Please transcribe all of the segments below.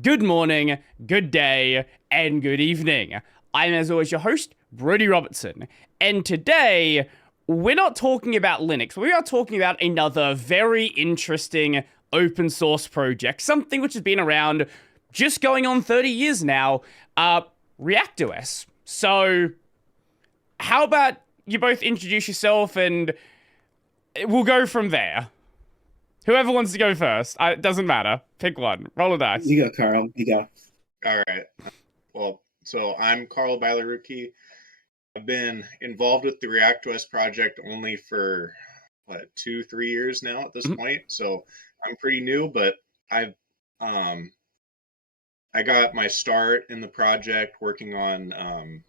good morning, good day, and good evening. I'm, as always, your host, Brody Robertson. And today, we're not talking about Linux. We are talking about another very interesting open source project, something which has been around just going on 30 years now, ReactOS. So, how about you both introduce yourself and we'll go from there. Whoever wants to go first, it doesn't matter. Pick one. Roll a dice. You go, Carl. You go. All right. Well, so I'm Carl Balaruki. I've been involved with the ReactOS project only for 2-3 years now at this point. So I'm pretty new, but I've I got my start in the project working on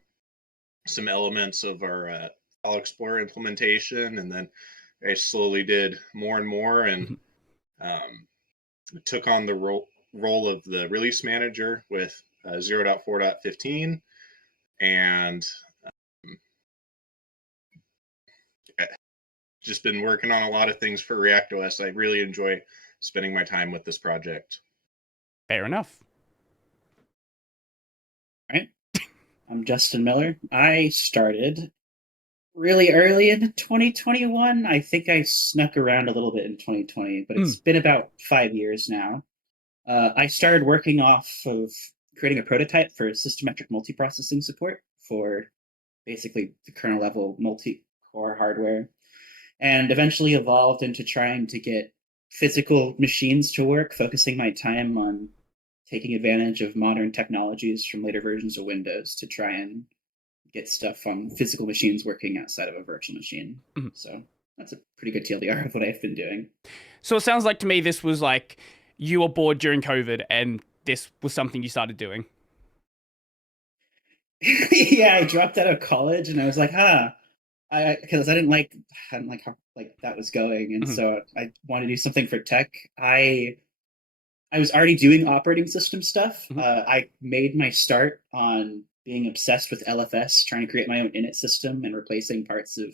some elements of our File Explorer implementation, and then I slowly did more and more, and took on the role of the release manager with 0.4.15, and just been working on a lot of things for ReactOS. I really enjoy spending my time with this project. Fair enough. All right. I'm Justin Miller. I started really early in 2021. I think I snuck around a little bit in 2020, but it's been about 5 years now. I started working off of creating a prototype for systematic multiprocessing support for basically the kernel level multi-core hardware, and eventually evolved into trying to get physical machines to work, focusing my time on taking advantage of modern technologies from later versions of Windows to try and get stuff on physical machines working outside of a virtual machine. So that's a pretty good TLDR of what I've been doing. So it sounds like to me this was like you were bored during COVID and this was something you started doing. Yeah, I dropped out of college and I was like, because I didn't like how that was going, and so I wanted to do something for tech. I was already doing operating system stuff. I made my start on being obsessed with LFS, trying to create my own init system and replacing parts of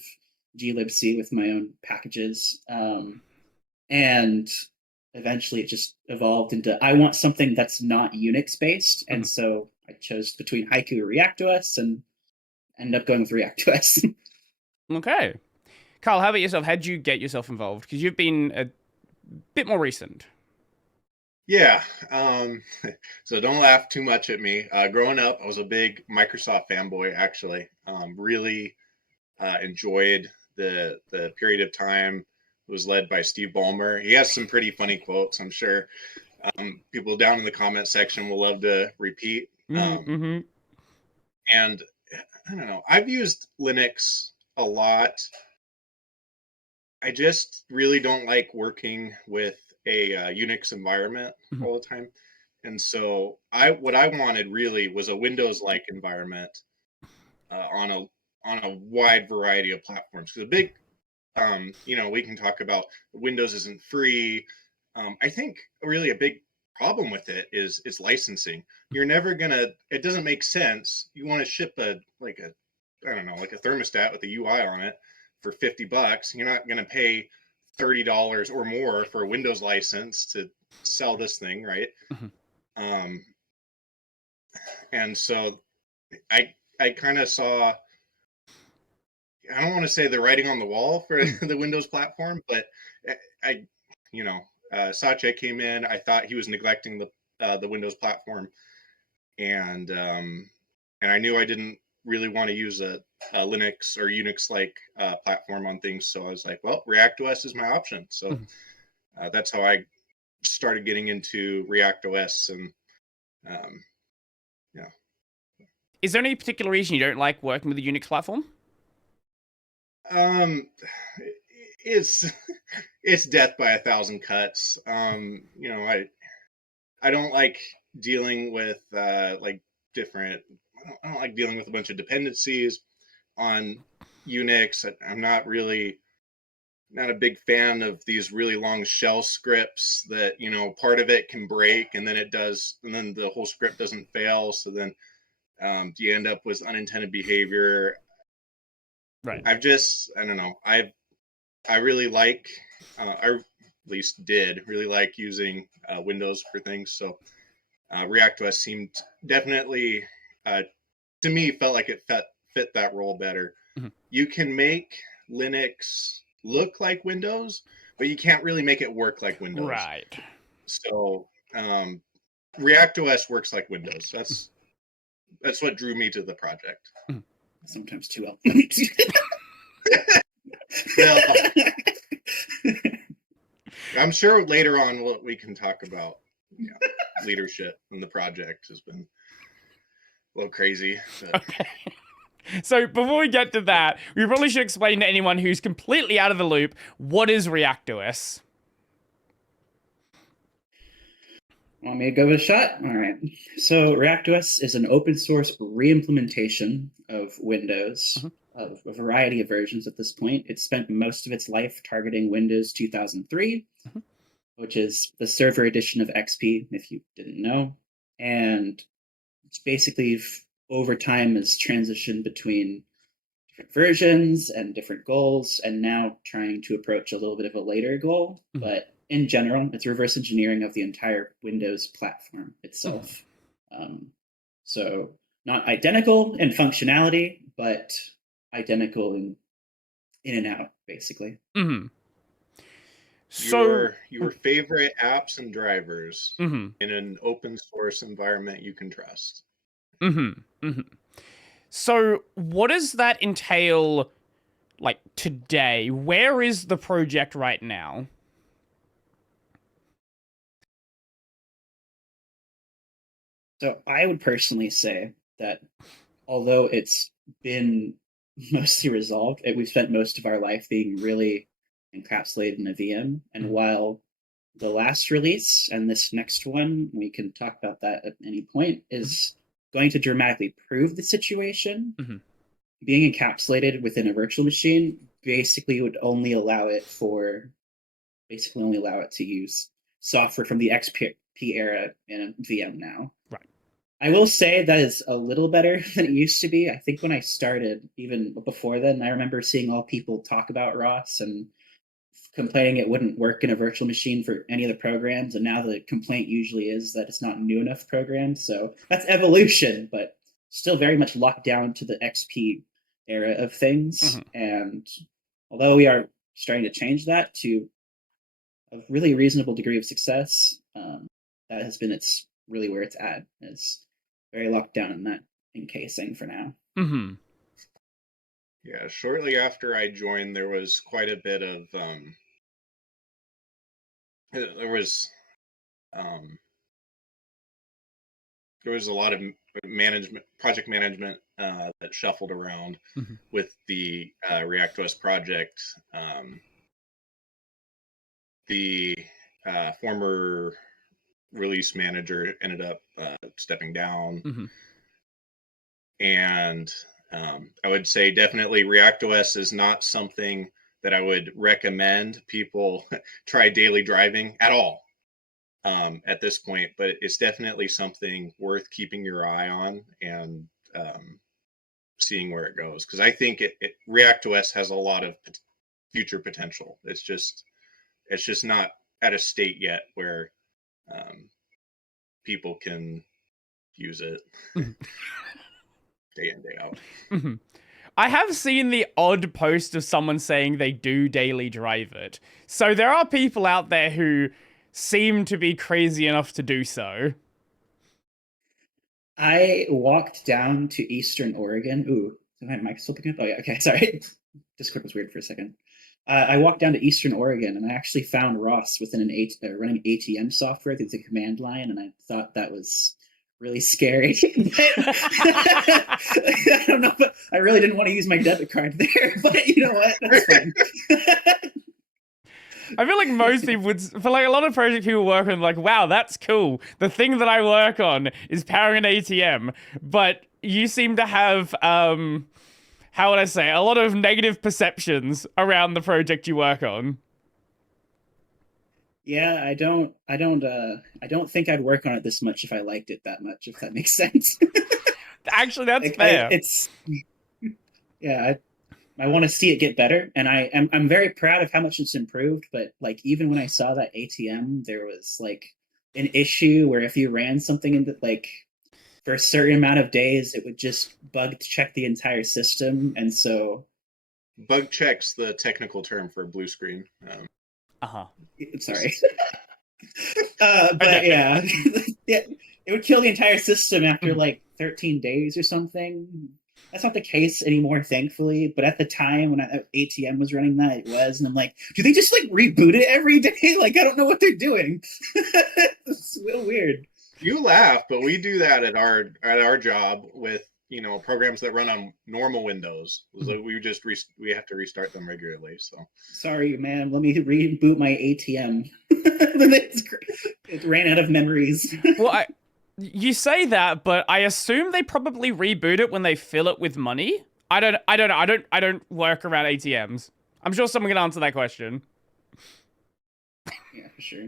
glibc with my own packages. And eventually it just evolved into, I want something that's not Unix based. And so I chose between Haiku or ReactOS and ended up going with ReactOS. Okay. Carl, how about yourself? How'd you get yourself involved? Because you've been a bit more recent. Yeah. So don't laugh too much at me. Growing up, I was a big Microsoft fanboy, actually. Really enjoyed the period of time. It was led by Steve Ballmer. He has some pretty funny quotes, I'm sure. People down in the comment section will love to repeat. And I don't know, I've used Linux a lot. I just really don't like working with a Unix environment all the time. And so what I wanted really was a Windows-like environment on a wide variety of platforms. Because a big, we can talk about Windows isn't free. I think really a big problem with it is licensing. You're never gonna. It doesn't make sense. You want to ship a thermostat with a UI on it for $50. You're not gonna pay $30 or more for a Windows license to sell this thing, right? And so I kind of saw, I don't want to say the writing on the wall for the Windows platform, but Satya came in. I thought he was neglecting the Windows platform, and I knew I didn't really want to use a Linux or Unix-like platform on things. So I was like, well, ReactOS is my option. So that's how I started getting into ReactOS, and Is there any particular reason you don't like working with a Unix platform? It's death by a thousand cuts. I don't like dealing with different. I don't like dealing with a bunch of dependencies on Unix. I'm not a big fan of these really long shell scripts that part of it can break and then it does, and then the whole script doesn't fail. So then you end up with unintended behavior. Right. I don't know. I really like, I at least did really like using Windows for things. So ReactOS seemed definitely, to me, felt like it fit that role better. Mhm. You can make Linux look like Windows, but you can't really make it work like Windows. Right. So ReactOS works like Windows. That's what drew me to the project. Sometimes too well. Well, I'm sure later on we can talk about leadership in the project has been a little crazy. But... Okay. So before we get to that, we probably should explain to anyone who's completely out of the loop, what is ReactOS? Want me to give it a shot? All right. So ReactOS is an open source re-implementation of Windows, of a variety of versions at this point. It spent most of its life targeting Windows 2003, which is the server edition of XP, if you didn't know. And it's basically, over time, has transitioned between different versions and different goals, and now trying to approach a little bit of a later goal. But in general, it's reverse engineering of the entire Windows platform itself. So not identical in functionality, but identical in and out, basically. So your favorite apps and drivers in an open source environment you can trust. So what does that entail, like, today? Where is the project right now? So I would personally say that although it's been mostly resolved, we've spent most of our life being really encapsulated in a VM. And while the last release and this next one, we can talk about that at any point, is going to dramatically improve the situation, being encapsulated within a virtual machine basically would only allow it to use software from the XP era in a VM now. Right. I will say that is a little better than it used to be. I think when I started, even before then, I remember seeing all people talk about ROS and complaining it wouldn't work in a virtual machine for any of the programs. And now the complaint usually is that it's not new enough programs. So that's evolution, but still very much locked down to the XP era of things. And although we are starting to change that to a really reasonable degree of success, that has been really where it's at. It's very locked down in that encasing for now. Yeah, shortly after I joined, there was quite a bit of there was a lot of project management that shuffled around with the ReactOS project. The former release manager ended up stepping down, and I would say definitely ReactOS is not something that I would recommend people try daily driving at all at this point, but it's definitely something worth keeping your eye on and seeing where it goes, because I think ReactOS has a lot of future potential. It's just not at a state yet where people can use it day in, day out. I have seen the odd post of someone saying they do daily drive it. So there are people out there who seem to be crazy enough to do so. I walked down to Eastern Oregon. Ooh, is my mic still picking up? Oh yeah, okay, sorry. Discord was weird for a second. I walked down to Eastern Oregon and I actually found ROS within running ATM software through the command line, and I thought that was really scary. I don't know, but I really didn't want to use my debit card there. But you know what? That's fine. I feel like most people would, for like a lot of project people work on, like, wow, that's cool. The thing that I work on is powering an ATM. But you seem to have, how would I say, a lot of negative perceptions around the project you work on. Yeah, I don't think I'd work on it this much if I liked it that much, if that makes sense. Actually, that's fair. I want to see it get better, and I'm very proud of how much it's improved. But like, even when I saw that ATM, there was like, an issue where if you ran something into like for a certain amount of days, it would just bug check the entire system, and so Bug check's the technical term for blue screen. sorry. But Okay. yeah, yeah, it would kill the entire system after like 13 days or something. That's not the case anymore, thankfully. But at the time when ATM was running that, it was, and I'm like, do they just like reboot it every day? Like, I don't know what they're doing. It's real weird. You laugh, but we do that at our job with programs that run on normal Windows. So we have to restart them regularly. So Sorry, man. Let me reboot my ATM. It ran out of memories. Well, you say that, but I assume they probably reboot it when they fill it with money. I don't know. I don't work around ATMs. I'm sure someone can answer that question. Yeah, for sure.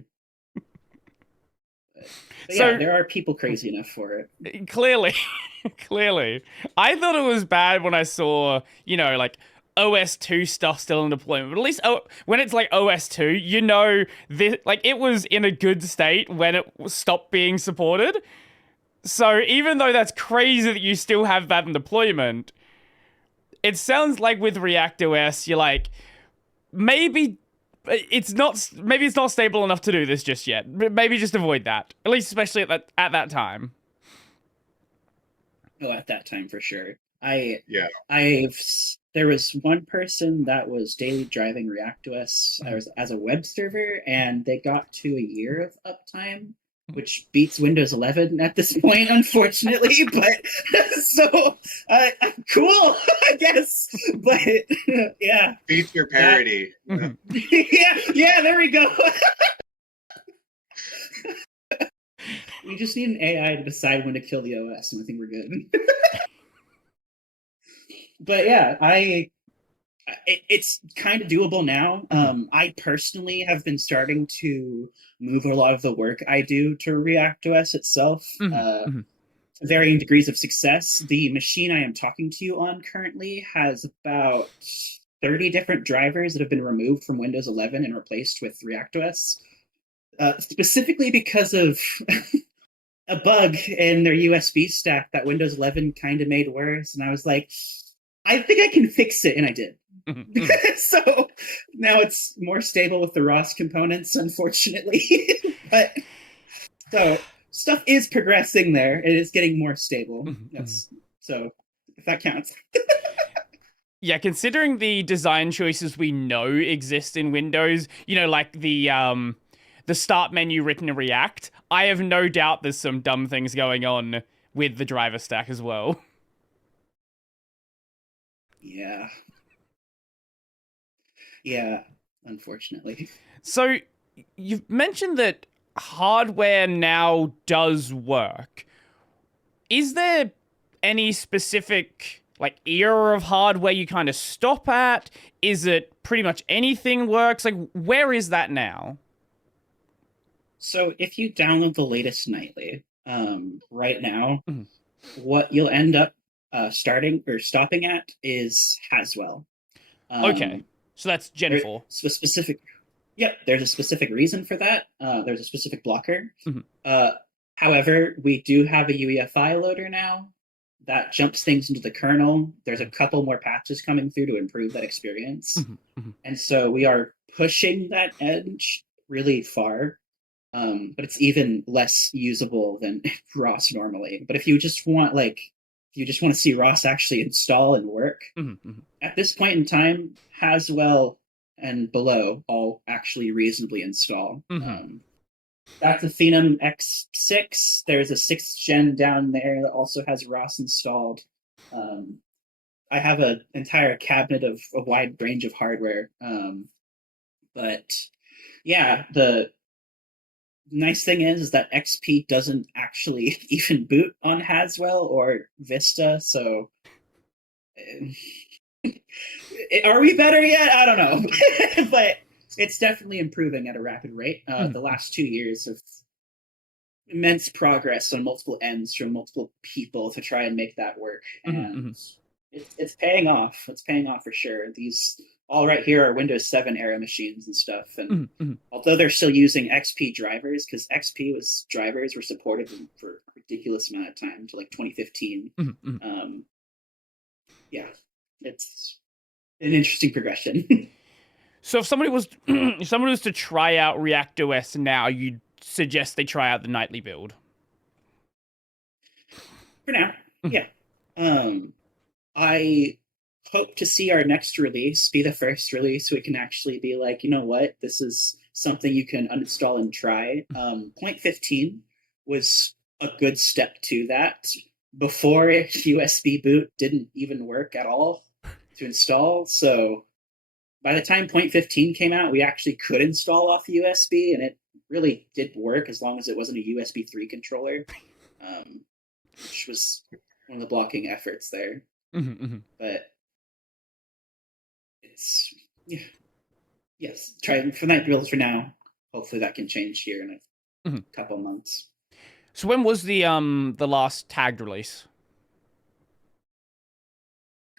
But So- yeah, there are people crazy enough for it. Clearly, clearly. I thought it was bad when I saw, like OS 2 stuff still in deployment. But at least when it's like OS 2, like it was in a good state when it stopped being supported. So even though that's crazy that you still have that in deployment, it sounds like with ReactOS, you're like, maybe it's not stable enough to do this just yet. Maybe just avoid that. At least especially at that time. Oh, at that time for sure. yeah, There was one person that was daily driving ReactOS as a web server, and they got to a year of uptime, which beats Windows 11 at this point, unfortunately. But so cool, I guess. But yeah, beats your parody. yeah, there we go. We just need an AI to decide when to kill the OS, and I think we're good. But yeah, it's kind of doable now. I personally have been starting to move a lot of the work I do to ReactOS itself. Varying degrees of success. The machine I am talking to you on currently has about 30 different drivers that have been removed from Windows 11 and replaced with ReactOS, specifically because of a bug in their USB stack that Windows 11 kind of made worse. And I was like, I think I can fix it, and I did. So now it's more stable with the ROS components, unfortunately. But so stuff is progressing there. It is getting more stable. So if that counts. Yeah, considering the design choices we know exist in Windows, like the start menu written in React, I have no doubt there's some dumb things going on with the driver stack as well. Yeah, unfortunately. So you've mentioned that hardware now does work. Is there any specific like era of hardware you kind of stop at? Is it pretty much anything works? Like, where is that now? So if you download the latest nightly, right now, what you'll end up starting or stopping at is Haswell. Okay, so that's Gen 4. There's a specific reason for that. There's a specific blocker. However, we do have a UEFI loader now that jumps things into the kernel. There's a couple more patches coming through to improve that experience. And so we are pushing that edge really far. But it's even less usable than ROS normally. But if you just want to see ROS actually install and work, at this point in time, Haswell and below all actually reasonably install. That's a Phenom X6. There's a 6th gen down there that also has ROS installed. I have an entire cabinet of a wide range of hardware. But yeah, the nice thing is that XP doesn't actually even boot on Haswell or Vista, so are we better yet? I don't know. But it's definitely improving at a rapid rate. The last 2 years of immense progress on multiple ends from multiple people to try and make that work. And it's paying off. It's paying off for sure. These all right here are Windows 7 era machines and stuff. And although they're still using XP drivers, because XP was drivers were supported for a ridiculous amount of time to like 2015. Yeah, it's an interesting progression. So if somebody was if somebody was to try out ReactOS now, you'd suggest they try out the nightly build. For now, yeah. I hope to see our next release be the first release we can actually be like, you know what, this is something you can uninstall and try. 0.15 was a good step to that. Before USB boot didn't even work at all to install, so by the time 0.15 came out, we actually could install off USB, and it really did work as long as it wasn't a USB 3 controller, which was one of the blocking efforts there. But it's yes, try for night builds for now. Hopefully that can change here in a couple months. So when was the last tagged release?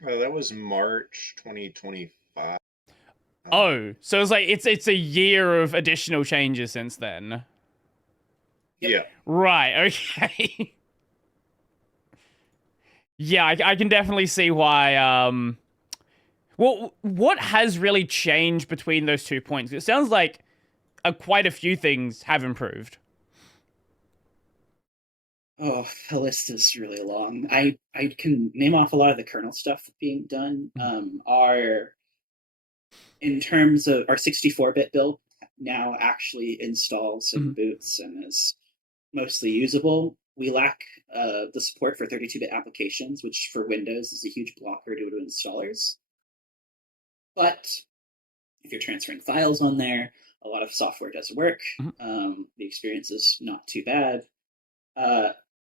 That was March 2025. Oh, so it's like it's a year of additional changes since then. Yep. Yeah. Right. Okay. Yeah, I can definitely see why. Well, what has really changed between those 2 points? It sounds like quite a few things have improved. Oh, the list is really long. I can name off a lot of the kernel stuff being done. In terms of our 64-bit build now actually installs and boots and is mostly usable. We lack the support for 32-bit applications, which for Windows is a huge blocker due to installers. But if you're transferring files on there, a lot of software does work. The experience is not too bad.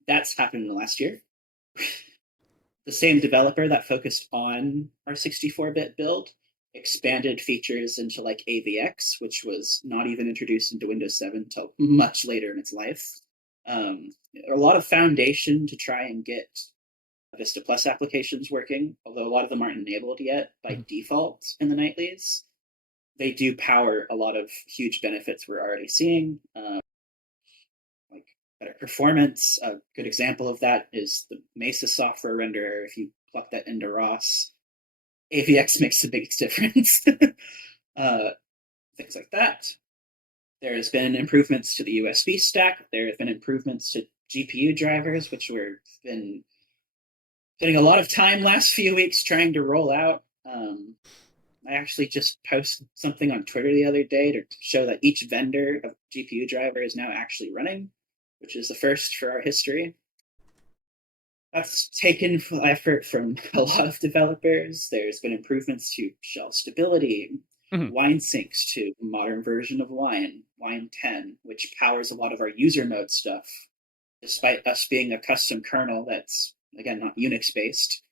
That's happened in the last year. The same developer that focused on our 64-bit build expanded features into like AVX, which was not even introduced into Windows 7 until much later in its life. A lot of foundation to try and get Vista Plus applications working, although a lot of them aren't enabled yet by default in the nightlies. They do power a lot of huge benefits we're already seeing, like better performance. A good example of that is the Mesa software renderer. If you plug that into ROS, AVX makes the biggest difference. Things like that. There's been improvements to the USB stack. There have been improvements to GPU drivers, which we've been spending a lot of time last few weeks trying to roll out. I actually just posted something on Twitter the other day to show that each vendor of GPU driver is now actually running, which is the first for our history. That's taken effort from a lot of developers. There's been improvements to shell stability, Wine syncs to a modern version of Wine 10, which powers a lot of our user mode stuff, despite us being a custom kernel that's, again, not Unix-based.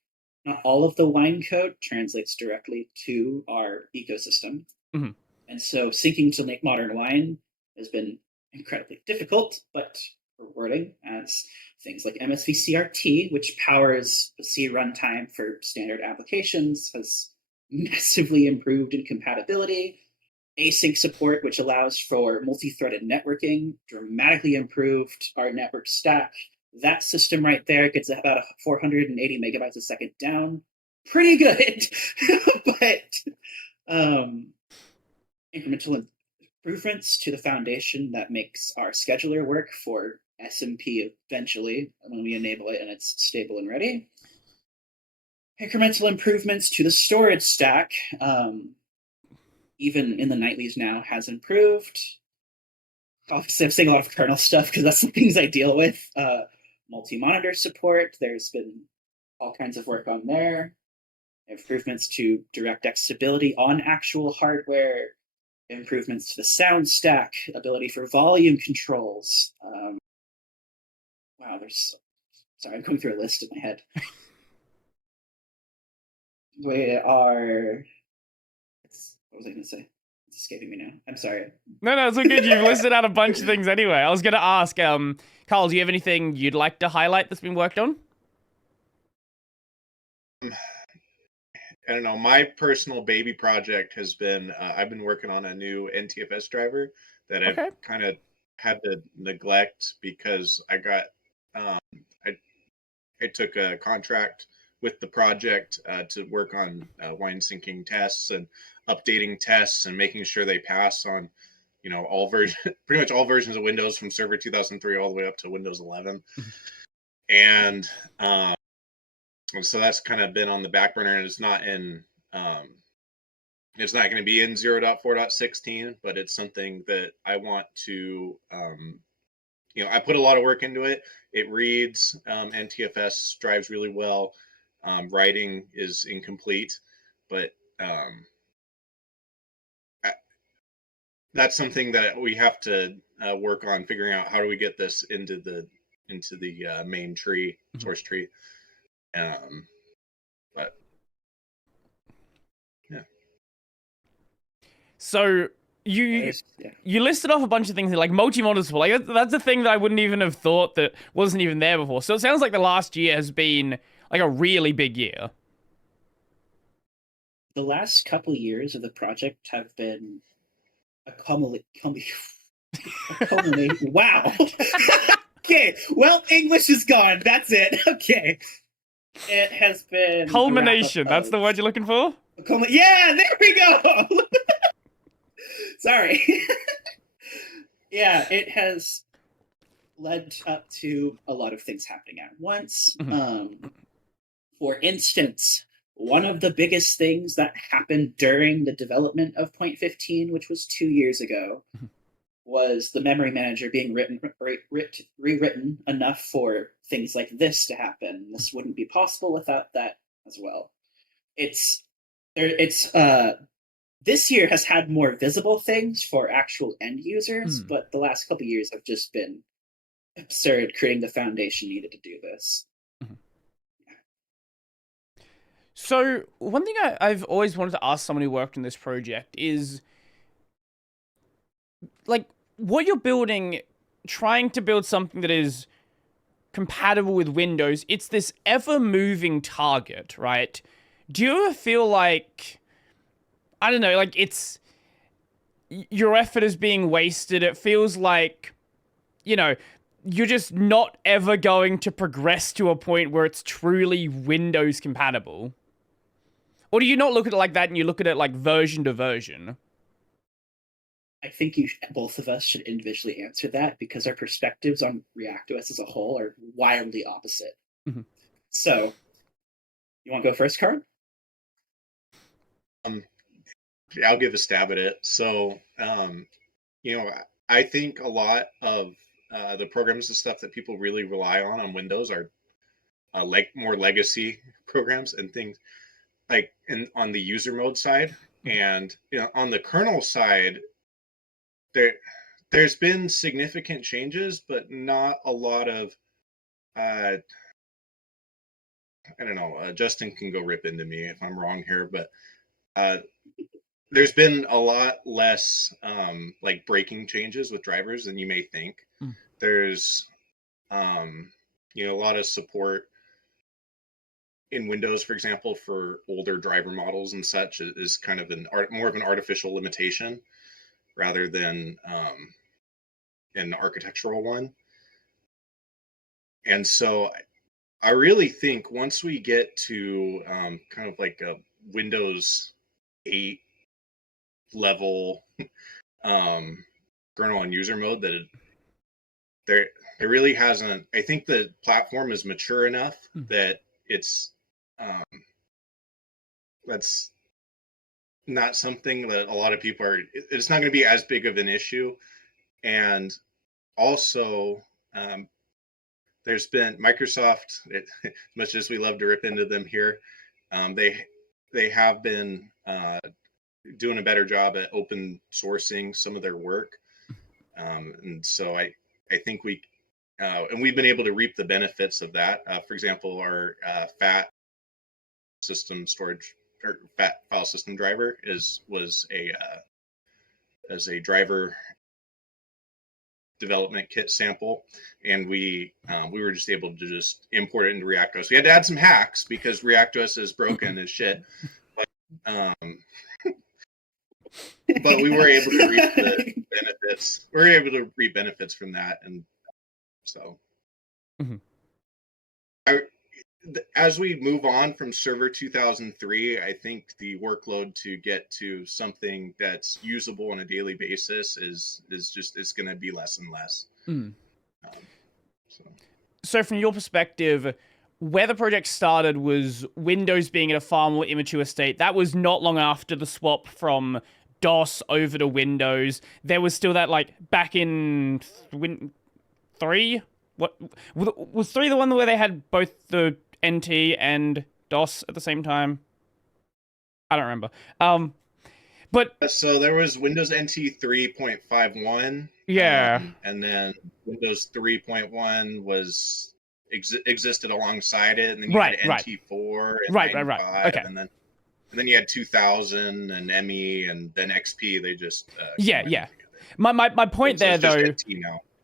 Not all of the Wine code translates directly to our ecosystem. And so syncing to modern Wine has been incredibly difficult, but rewarding, as things like MSVCRT, which powers the C runtime for standard applications, has massively improved in compatibility. Async support, which allows for multi-threaded networking, dramatically improved our network stack. That system right there gets about 480 megabytes a second down. Pretty good. But incremental improvements to the foundation that makes our scheduler work for SMP eventually when we enable it and it's stable and ready. Incremental improvements to the storage stack, even in the nightlies now, has improved. Obviously, I'm saying a lot of kernel stuff because that's the things I deal with. Multi-monitor support, there's been all kinds of work on there. Improvements to DirectX stability on actual hardware. Improvements to the sound stack, ability for volume controls. Wow, sorry, I'm going through a list in my head. We are. What was I going to say? It's escaping me now. I'm sorry. No, it's all good. You've listed out a bunch of things anyway. I was going to ask, Carl, do you have anything you'd like to highlight that's been worked on? I don't know. My personal baby project has been I've been working on a new NTFS driver that I've Okay. kind of had to neglect because um, I I took a contract with the project to work on wine syncing tests and updating tests and making sure they pass on, all version, pretty much all versions of Windows from Server 2003 all the way up to Windows 11. And so that's kind of been on the back burner, and um, it's not going to be in 0.4.16, but it's something that I want to, I put a lot of work into it. It reads, NTFS drives really well. Writing is incomplete, but um, I, that's something that we have to work on figuring out how do we get this into the main tree, source tree. But yeah. So you Yeah. you listed off a bunch of things like multi-modal support. Like that's a thing that I wouldn't even have thought that wasn't even there before. So it sounds like the last year has been like a really big year. The last couple years of the project have been a culmination. Wow. Okay. Well, English is gone. That's it. Okay. It has been Culmination. That's the word you're looking for? Yeah, there we go. Sorry. Yeah, it has led up to a lot of things happening at once. For instance, one of the biggest things that happened during the development of Point 15, which was 2 years ago, was the memory manager being rewritten enough for things like this to happen. This wouldn't be possible without that as well. It's this year has had more visible things for actual end users, but the last couple years have just been absurd, creating the foundation needed to do this. So one thing I've always wanted to ask someone who worked on this project is, like, what you're building, trying to build something that is compatible with Windows, it's this ever-moving target, right? Do you ever feel like, I don't know, like your effort is being wasted? It feels like, you're just not ever going to progress to a point where it's truly Windows compatible? Or do you not look at it like that and you look at it like version to version? I think both of us should individually answer that because our perspectives on ReactOS as a whole are wildly opposite. So, you want to go first, Carl? I'll give a stab at it. So, I think a lot of the programs and stuff that people really rely on Windows are like more legacy programs and things like on the user mode side, and on the kernel side, there's been significant changes, but not a lot of I don't know. Justin can go rip into me if I'm wrong here, but there's been a lot less like breaking changes with drivers than you may think. There's a lot of support in Windows, for example, for older driver models and such is kind of more of an artificial limitation rather than an architectural one. And so I really think once we get to kind of like a Windows 8 level kernel on user mode, that there really hasn't. I think the platform is mature enough that it's that's not something that a lot of people are. It's not going to be as big of an issue, and also there's been Microsoft. As much as we love to rip into them here, they have been doing a better job at open sourcing some of their work, and so I think and we've been able to reap the benefits of that. For example, our FAT system storage or FAT file system driver was as a driver development kit sample, and we were just able to just import it into ReactOS. We had to add some hacks because ReactOS is broken as shit, Um, but we were able to reap the benefits. We were able to reap benefits from that, and so as we move on from Server 2003, I think the workload to get to something that's usable on a daily basis is going to be less and less. So from your perspective, where the project started was Windows being in a far more immature state. That was not long after the swap from DOS over to Windows. There was still that, like, back in 3? What was 3 the one where they had both the NT and DOS at the same time? I don't remember. But so there was Windows NT 3.51. Yeah. And then Windows 3.1 was existed alongside it, and then you had NT4 and 95, okay. and then you had 2000 and ME, and then XP. They just yeah. My point there though.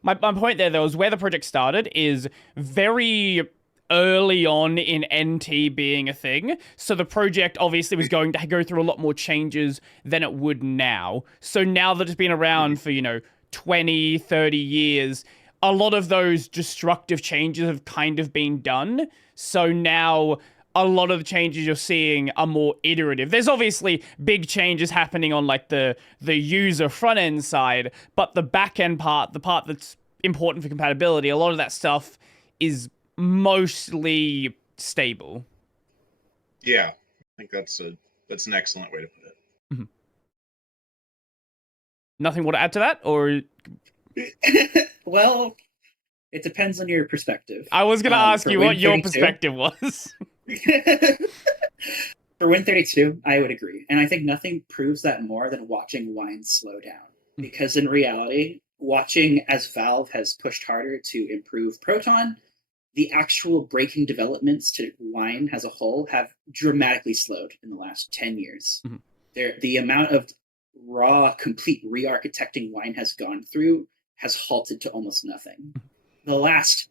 My point there though is where the project started is very early on in NT being a thing. So the project obviously was going to go through a lot more changes than it would now. So now that it's been around for, 20, 30 years, a lot of those destructive changes have kind of been done. So now a lot of the changes you're seeing are more iterative. There's obviously big changes happening on like the user front end side, but the back end part, the part that's important for compatibility, a lot of that stuff is mostly stable. Yeah, I think that's an excellent way to put it. Nothing more to add to that, or? Well, it depends on your perspective. I was going to ask you what your perspective was. For Win32, I would agree. And I think nothing proves that more than watching Wine slow down. Because in reality, watching as Valve has pushed harder to improve Proton, the actual breaking developments to Wine as a whole have dramatically slowed in the last 10 years. The amount of raw, complete re-architecting Wine has gone through has halted to almost nothing. The last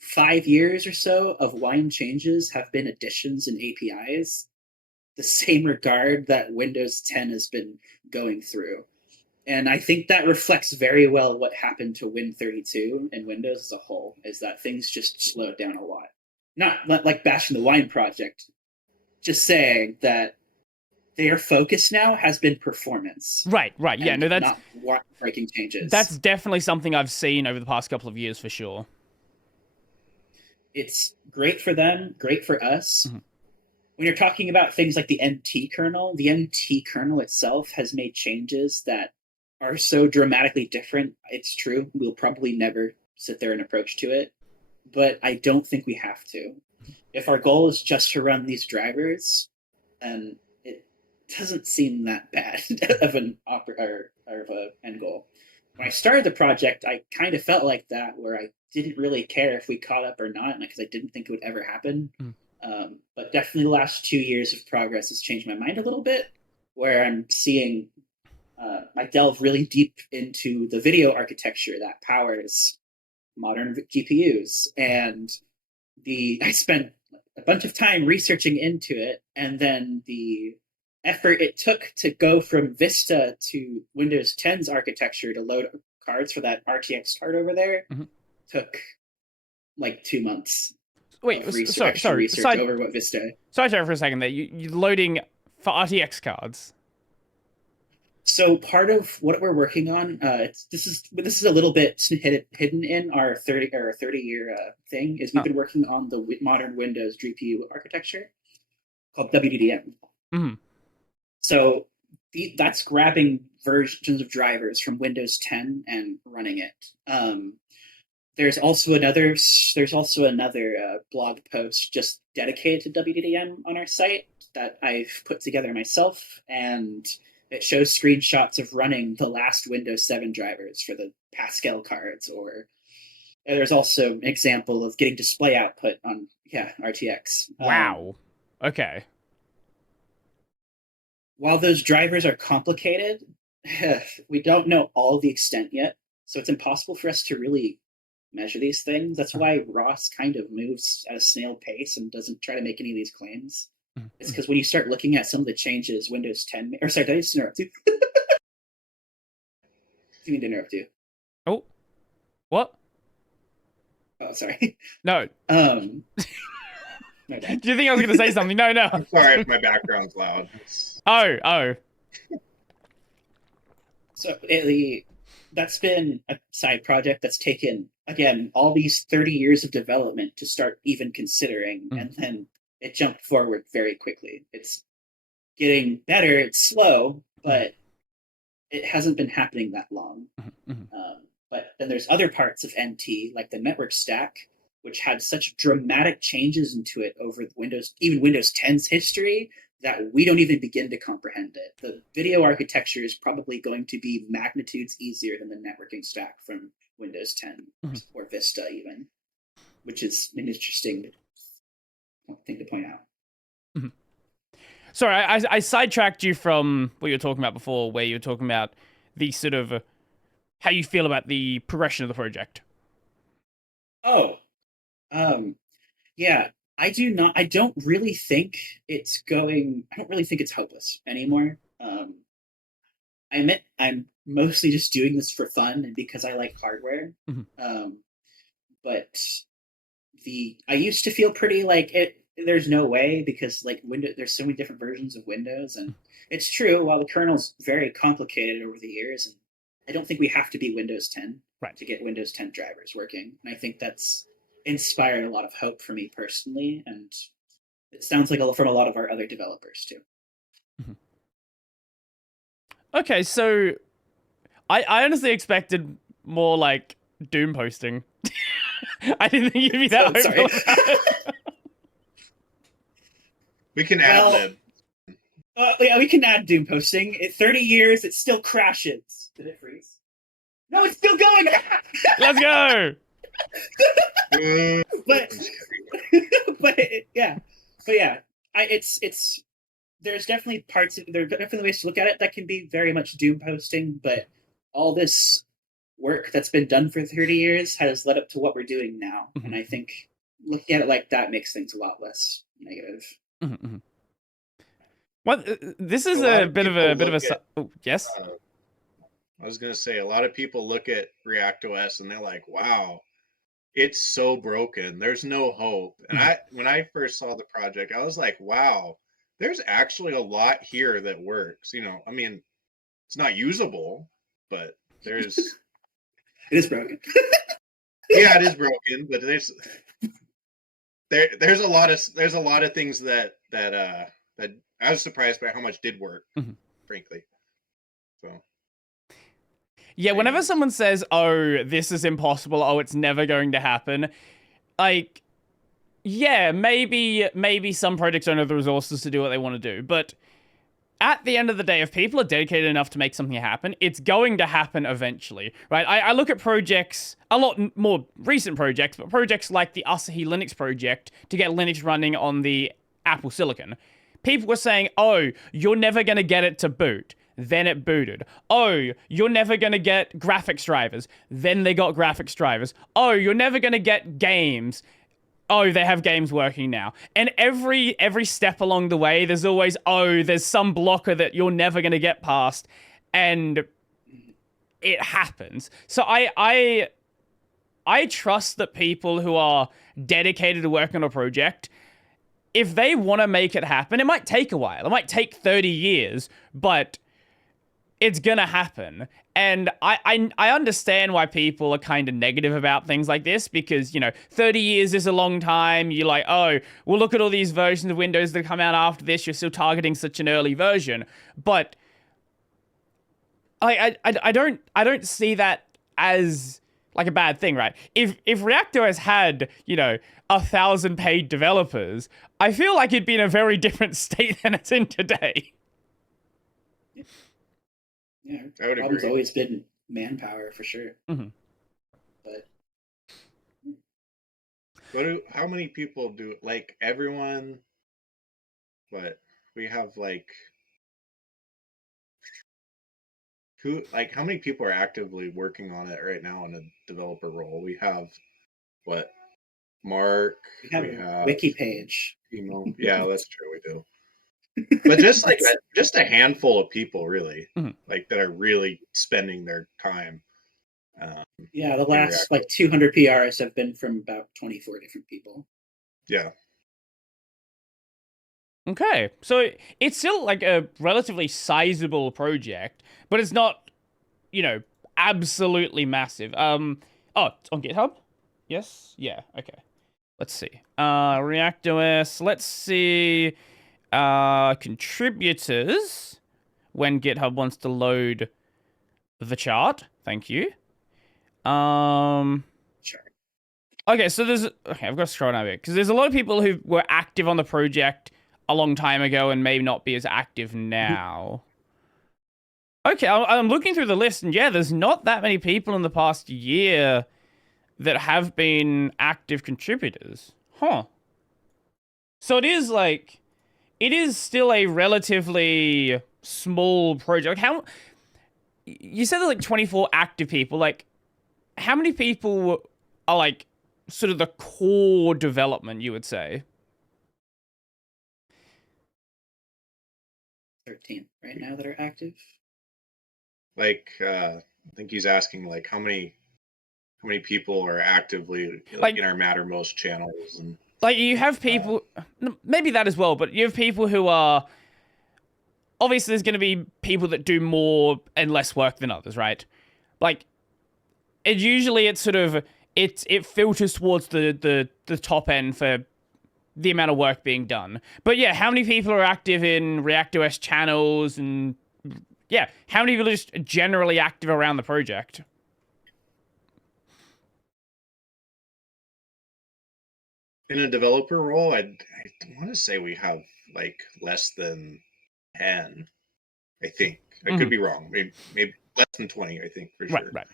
5 years or so of Wine changes have been additions and APIs, the same regard that Windows 10 has been going through. And I think that reflects very well what happened to Win32 and Windows as a whole, is that things just slowed down a lot. Not like bashing the Wine project, just saying that their focus now has been performance. Right. Yeah, no, that's not breaking changes. That's definitely something I've seen over the past couple of years for sure. It's great for them, great for us. When you're talking about things like the NT kernel itself has made changes that are so dramatically different. It's true. We'll probably never sit there and approach to it, but I don't think we have to. If our goal is just to run these drivers, then it doesn't seem that bad of an end goal. When I started the project, I kind of felt like that, where I didn't really care if we caught up or not, because I didn't think it would ever happen. But definitely the last 2 years of progress has changed my mind a little bit, where I'm seeing I delve really deep into the video architecture that powers modern GPUs, and I spent a bunch of time researching into it, and then the effort it took to go from Vista to Windows 10's architecture to load cards for that RTX card over there took like 2 months. Wait, sorry. Research over what Vista. Sorry for a second there. You're loading for RTX cards. So part of what we're working on, this is a little bit hidden in our 30-year thing, is we've been working on the modern Windows GPU architecture called WDDM. So that's grabbing versions of drivers from Windows 10 and running it. There's also another blog post just dedicated to WDDM on our site that I've put together myself, and it shows screenshots of running the last Windows 7 drivers for the Pascal cards, or there's also an example of getting display output on RTX. Wow. Okay. While those drivers are complicated, we don't know all the extent yet, so it's impossible for us to really measure these things. That's why Ross kind of moves at a snail pace and doesn't try to make any of these claims. It's because when you start looking at some of the changes Windows 10, or sorry, did I just interrupt you? Didn't mean to interrupt you. Oh, what? Oh, sorry. No. My bad. Do you think I was going to say something? No, no. I'm sorry if my background's loud. Oh. So that's been a side project that's taken, again, all these 30 years of development to start even considering, and then it jumped forward very quickly. It's getting better. It's slow, but it hasn't been happening that long. But then there's other parts of NT, like the network stack, which had such dramatic changes into it over even Windows 10's history, that we don't even begin to comprehend it. The video architecture is probably going to be magnitudes easier than the networking stack from Windows 10 or Vista even, which is an interesting thing to point out. Sorry, I sidetracked you from what you were talking about before, where you were talking about the sort of how you feel about the progression of the project. Oh, yeah. I don't really think it's hopeless anymore. I admit I'm mostly just doing this for fun and because I like hardware. But I used to feel pretty like it. There's no way, because like there's so many different versions of Windows, and it's true. While the kernel's very complicated over the years, and I don't think we have to be Windows 10 to get Windows 10 drivers working. And I think that's inspired a lot of hope for me personally, and it sounds like from a lot of our other developers too. Okay, so I honestly expected more like Doom posting. I didn't think you'd be that hopeful about it. We can ad lib. Yeah, we can add Doom posting. In 30 years, it still crashes. Did it freeze? No, it's still going. Let's go. but yeah, there's definitely there are definitely ways to look at it that can be very much Doom posting, but all this work that's been done for 30 years has led up to what we're doing now, and I think looking at it like that makes things a lot less negative. Well, this is a bit of a yes. I was gonna say, a lot of people look at ReactOS and they're like, "Wow, it's so broken. There's no hope." And when I first saw the project, I was like, "Wow, there's actually a lot here that works." I mean, it's not usable, but there's it is broken. Yeah, it is broken, but there's a lot of things that I was surprised by how much did work, frankly. So yeah, whenever someone says, "Oh, this is impossible. Oh, it's never going to happen," like, yeah, maybe some projects don't have the resources to do what they want to do, but at the end of the day, if people are dedicated enough to make something happen, it's going to happen eventually, right? I look at projects, a lot more recent projects, but projects like the Asahi Linux project to get Linux running on the Apple Silicon. People were saying, "Oh, you're never going to get it to boot." Then it booted. "Oh, you're never going to get graphics drivers." Then they got graphics drivers. "Oh, you're never going to get games." Oh, they have games working now. And every step along the way, there's always, there's some blocker that you're never going to get past. And it happens. So I trust that people who are dedicated to working on a project, if they want to make it happen, it might take a while. It might take 30 years, but it's gonna happen. And I understand why people are kind of negative about things like this, because, 30 years is a long time. You're like, oh, well, look at all these versions of Windows that come out after this. You're still targeting such an early version. But I don't see that as like a bad thing, right? If ReactOS had, 1,000 paid developers, I feel like it'd be in a very different state than it's in today. Yeah, the problem's always been manpower for sure. But how many people do, like, everyone? But we have how many people are actively working on it right now in a developer role? We have Mark. We have We a have wiki page. Emo. Yeah, that's true. We do. But just like just a handful of people, really, like that are really spending their time. Yeah, the in last React. like 200 PRs have been from about 24 different people. Yeah. Okay, so it's still like a relatively sizable project, but it's not, you know, absolutely massive. Oh, it's on GitHub? Yes? Yeah, okay. Let's see. ReactOS, let's see. Contributors, when GitHub wants to load the chart. Thank you. Sure. Okay, so I've got to scroll down a bit because there's a lot of people who were active on the project a long time ago and may not be as active now. Okay, I'm looking through the list, and yeah, there's not that many people in the past year that have been active contributors. Huh. So it is still a relatively small project. How you said there's like 24 active people. Like, how many people are like sort of the core development, you would say? 13 right now that are active. Like, I think he's asking like how many people are actively Like- in our Mattermost channels and Like, you have people, maybe that as well, but you have people who are, obviously there's going to be people that do more and less work than others, right? Like, it's sort of, it filters towards the top end for the amount of work being done. But yeah, how many people are active in ReactOS channels, and yeah, how many people are just generally active around the project? in a developer role, I want to say we have like less than 10. I think I could be wrong. Maybe less than 20. I think for sure. Right.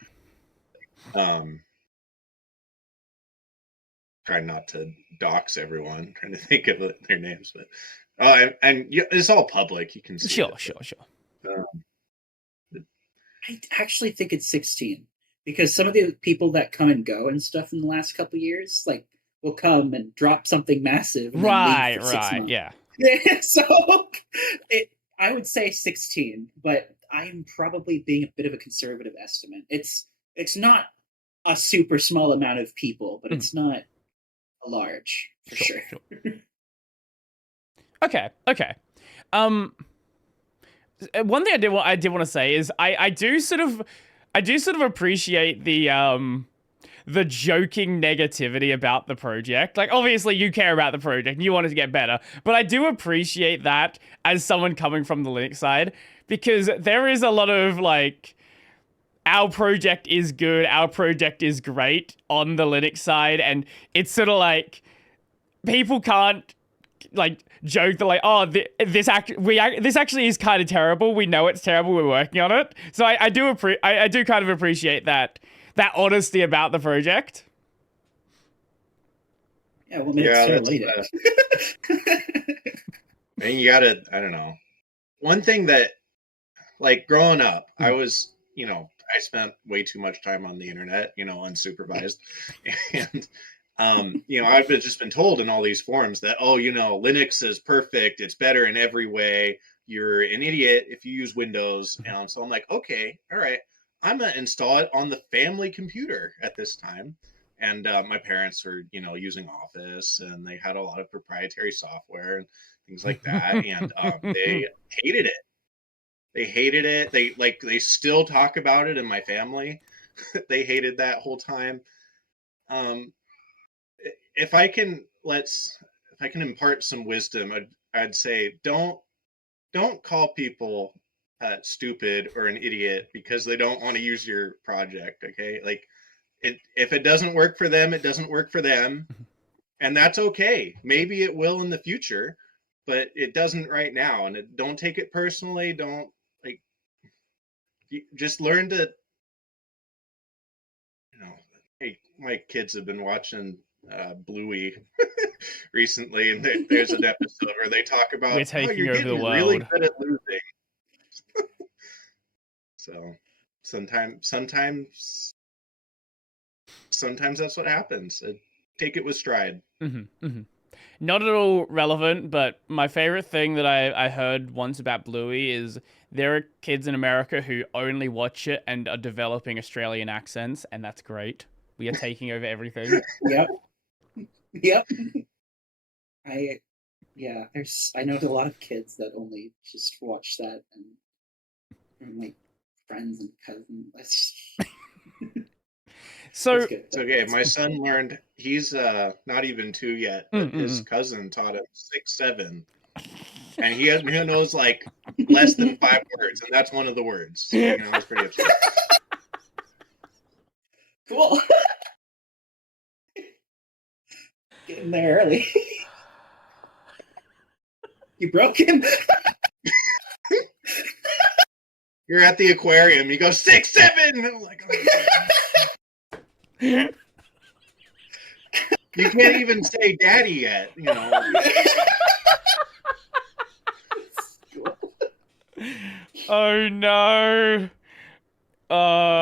Trying not to dox everyone. Trying to think of their names, but and it's all public. You can see. Sure. I actually think it's 16 because some of the people that come and go and stuff in the last couple of years, like, will come and drop something massive and then leave for 6 months. Yeah. So I would say 16, but I'm probably being a bit of a conservative estimate. It's not a super small amount of people, but it's not a large for sure. Okay. One thing I did want to say is I do sort of appreciate the joking negativity about the project. Like, obviously you care about the project and you want it to get better, but I do appreciate that as someone coming from the Linux side, because there is a lot of like, our project is good, our project is great on the Linux side, and it's sort of like people can't like joke that like, oh, this actually is kind of terrible. We know it's terrible. We're working on it. So I do kind of appreciate that honesty about the project. Yeah, well, it's so late. And you gotta, I don't know. One thing that, like, growing up, I was, I spent way too much time on the internet, unsupervised, and I've just been told in all these forums that, oh, Linux is perfect. It's better in every way. You're an idiot if you use Windows. And so I'm like, okay, all right. I'm going to install it on the family computer at this time. And my parents were, using Office, and they had a lot of proprietary software and things like that. And they hated it. They hated it. They still talk about it in my family. They hated that whole time. If I can impart some wisdom, I'd say don't call people stupid or an idiot because they don't want to use your project. Okay, like if it doesn't work for them, it doesn't work for them, and that's okay. Maybe it will in the future, but it doesn't right now. And don't take it personally. Don't just learn to. Hey, my kids have been watching Bluey recently, and there's an episode where they talk about We're taking you're over the getting world. really good at losing. So sometimes that's what happens. take it with stride. Not at all relevant, but my favorite thing that I heard once about Bluey is there are kids in America who only watch it and are developing Australian accents, and that's great. We are taking over everything. Yep. I know a lot of kids that only just watch that and like friends and cousins. So it's okay. My son learned, he's not even 2 yet, but his cousin taught him 6, 7. And he knows like less than 5 words, and that's one of the words. So, you know, I was pretty upset. Cool. Getting there early. You broke him. You're at the aquarium. You go 6, 7. And I'm like, oh. You can't even say daddy yet, you know. Oh no.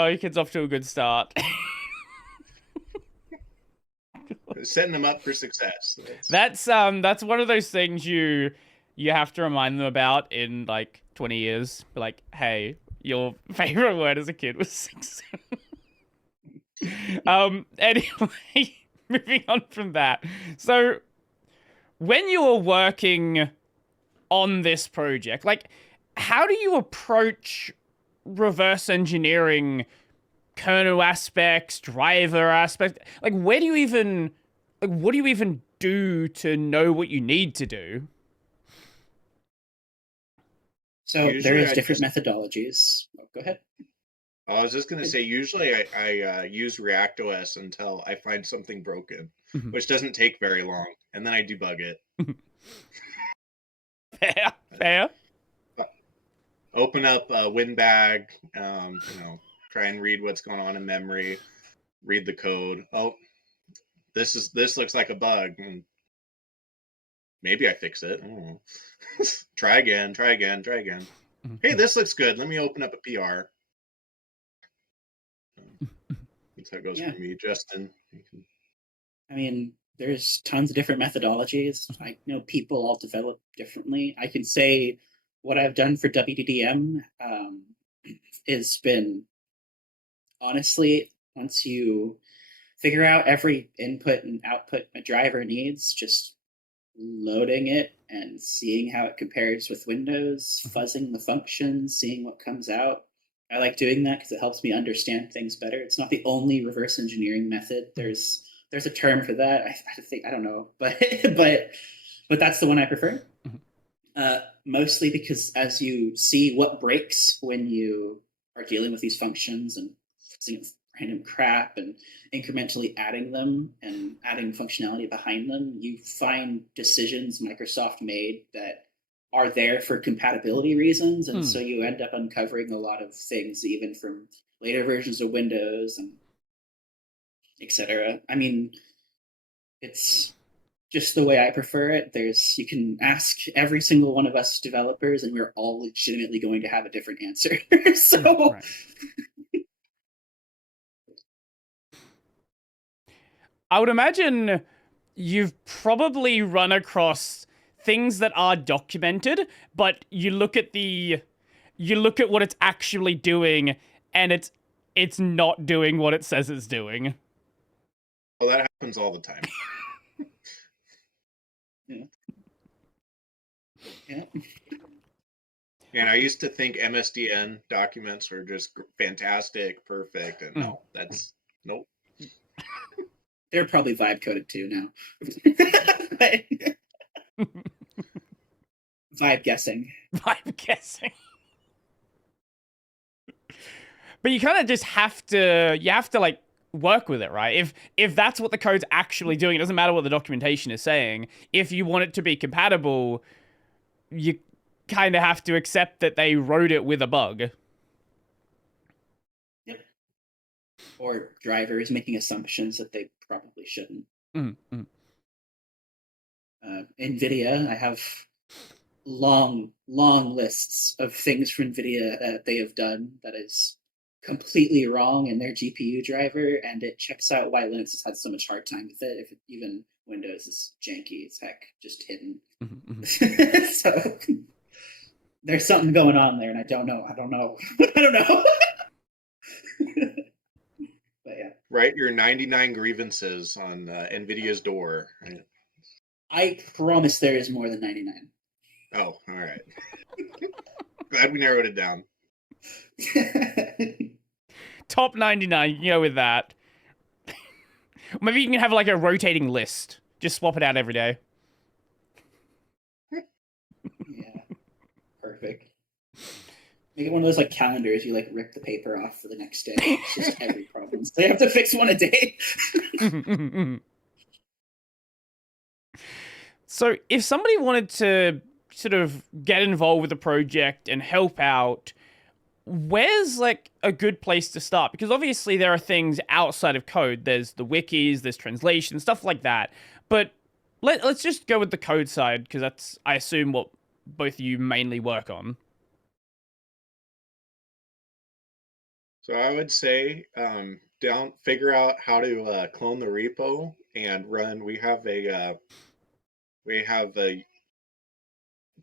Your kid's off to a good start. Setting them up for success. That's one of those things you have to remind them about in like 20 years. Like, hey, your favorite word as a kid was 6. Anyway, moving on from that. So, when you were working on this project, like, how do you approach reverse engineering kernel aspects, driver aspects? Like, where do you even, like, what do you even do to know what you need to do? So usually there is different methodologies. Oh, go ahead. I was just going to say, usually I use ReactOS until I find something broken, which doesn't take very long, and then I debug it. Fair. Open up WinBag, you know, try and read what's going on in memory, read the code. Oh, this looks like a bug. Maybe I fix it. I don't know. Try again. Hey, this looks good. Let me open up a PR. That's how it goes for me, Justin. I mean, there's tons of different methodologies. I know people all develop differently. I can say what I've done for WDDM has been, honestly, once you figure out every input and output a driver needs, just loading it and seeing how it compares with Windows, fuzzing the functions, seeing what comes out. I like doing that because it helps me understand things better. It's not the only reverse engineering method. There's a term for that. I think I don't know, but that's the one I prefer. Mostly because as you see what breaks when you are dealing with these functions and fixing random crap and incrementally adding them and adding functionality behind them, you find decisions Microsoft made that are there for compatibility reasons, and so you end up uncovering a lot of things even from later versions of Windows and etc. I mean, it's just the way I prefer it. You can ask every single one of us developers, and we're all legitimately going to have a different answer. So, right. I would imagine you've probably run across things that are documented, but you look at what it's actually doing, and it's not doing what it says it's doing. Well, that happens all the time. Yeah. And I used to think MSDN documents were just fantastic, perfect, and no, that's nope. They're probably vibe coded too now. Vibe guessing. But you kind of just have to like work with it, right? If that's what the code's actually doing, it doesn't matter what the documentation is saying. If you want it to be compatible, you kind of have to accept that they wrote it with a bug. Yep. Or drivers making assumptions that they probably shouldn't. NVIDIA, I have long lists of things for NVIDIA that they have done that is completely wrong in their GPU driver, and it checks out why Linux has had so much hard time with it. If even Windows is janky as heck, just hidden. So there's something going on there, and I don't know. I don't know. But yeah, Write your 99 grievances on NVIDIA's door. Right? I promise there is more than 99. Oh, all right. Glad we narrowed it down. Top 99, you can go with that. Maybe you can have like a rotating list. Just swap it out every day. Yeah, perfect. Make it one of those like calendars. You like rip the paper off for the next day. It's just every problem. So they have to fix one a day. So if somebody wanted to sort of get involved with a project and help out, where's like a good place to start? Because obviously there are things outside of code. There's the wikis, there's translation, stuff like that. But let's just go with the code side, because that's, I assume, what both of you mainly work on. So I would say figure out how to clone the repo and run. We have a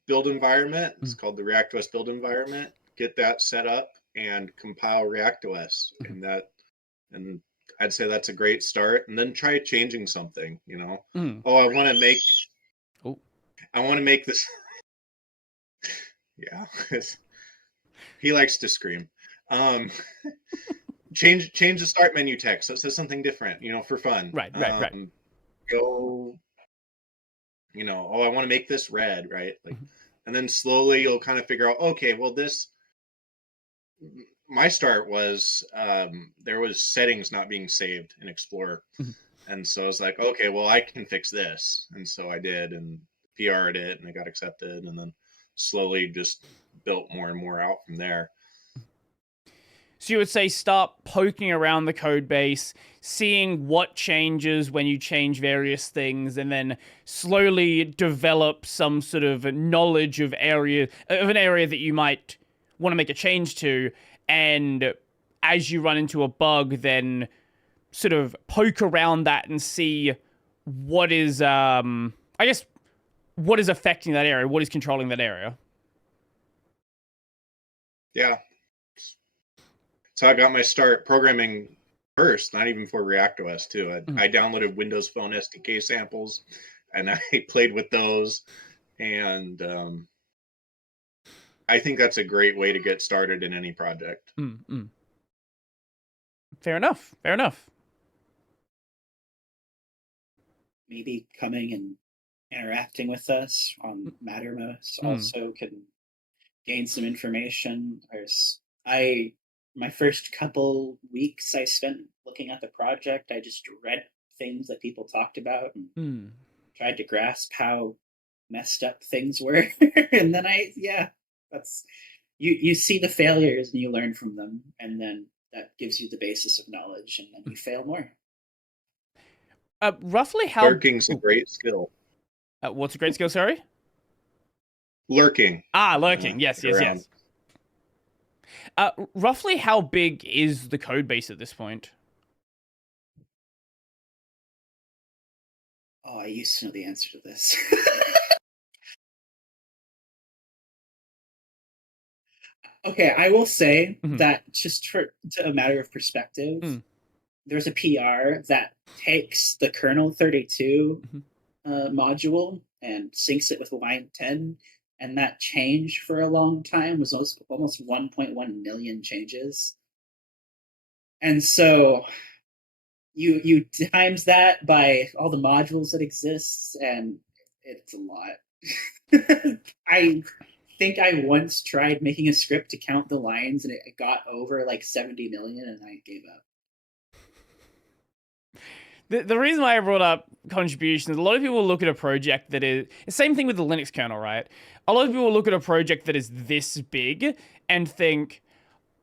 build environment. It's called the ReactOS build environment. Get that set up and compile ReactOS, and I'd say that's a great start. And then try changing something. Oh, I want to make this. Yeah, he likes to scream. Change the start menu text. So it says something different, for fun. Right. Go, oh, I want to make this red, right? Like, and then slowly you'll kind of figure out, okay, well, my start was, there was settings not being saved in Explorer. And so I was like, okay, well, I can fix this. And so I did, and PR'd it, and it got accepted, and then slowly just built more and more out from there. So you would say start poking around the code base, seeing what changes when you change various things, and then slowly develop some sort of knowledge of an area that you might want to make a change to. And as you run into a bug, then sort of poke around that and see what is, what is affecting that area, what is controlling that area. Yeah. So I got my start programming first, not even for ReactOS too. I downloaded Windows Phone SDK samples, and I played with those. And I think that's a great way to get started in any project. Fair enough. Maybe coming and interacting with us on Mattermost also can gain some information. My first couple weeks I spent looking at the project, I just read things that people talked about and tried to grasp how messed up things were. And then you see the failures and you learn from them, and then that gives you the basis of knowledge, and then you fail more. Roughly how... Lurking's a great skill. What's a great skill, sorry? Lurking. Lurking. Yes. Roughly how big is the code base at this point? Oh, I used to know the answer to this. Okay, I will say that just to a matter of perspective, there's a PR that takes the kernel 32 module and syncs it with line 10. And that change for a long time was almost 1.1 million changes. And so you times that by all the modules that exist, and it's a lot. I think I once tried making a script to count the lines, and it got over like 70 million, and I gave up. The reason why I brought up contributions, a lot of people look at a project that is... The same thing with the Linux kernel, right? A lot of people look at a project that is this big and think,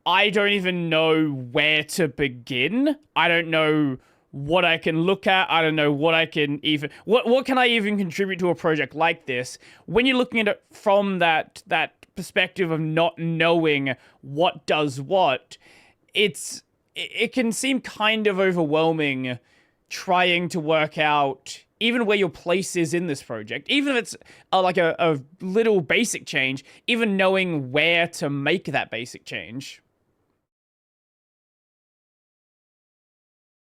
I don't even know where to begin. I don't know what I can look at. I don't know what I can even... What can I even contribute to a project like this? When you're looking at it from that perspective of not knowing what does what, it can seem kind of overwhelming trying to work out even where your place is in this project, even if it's like a little basic change, even knowing where to make that basic change.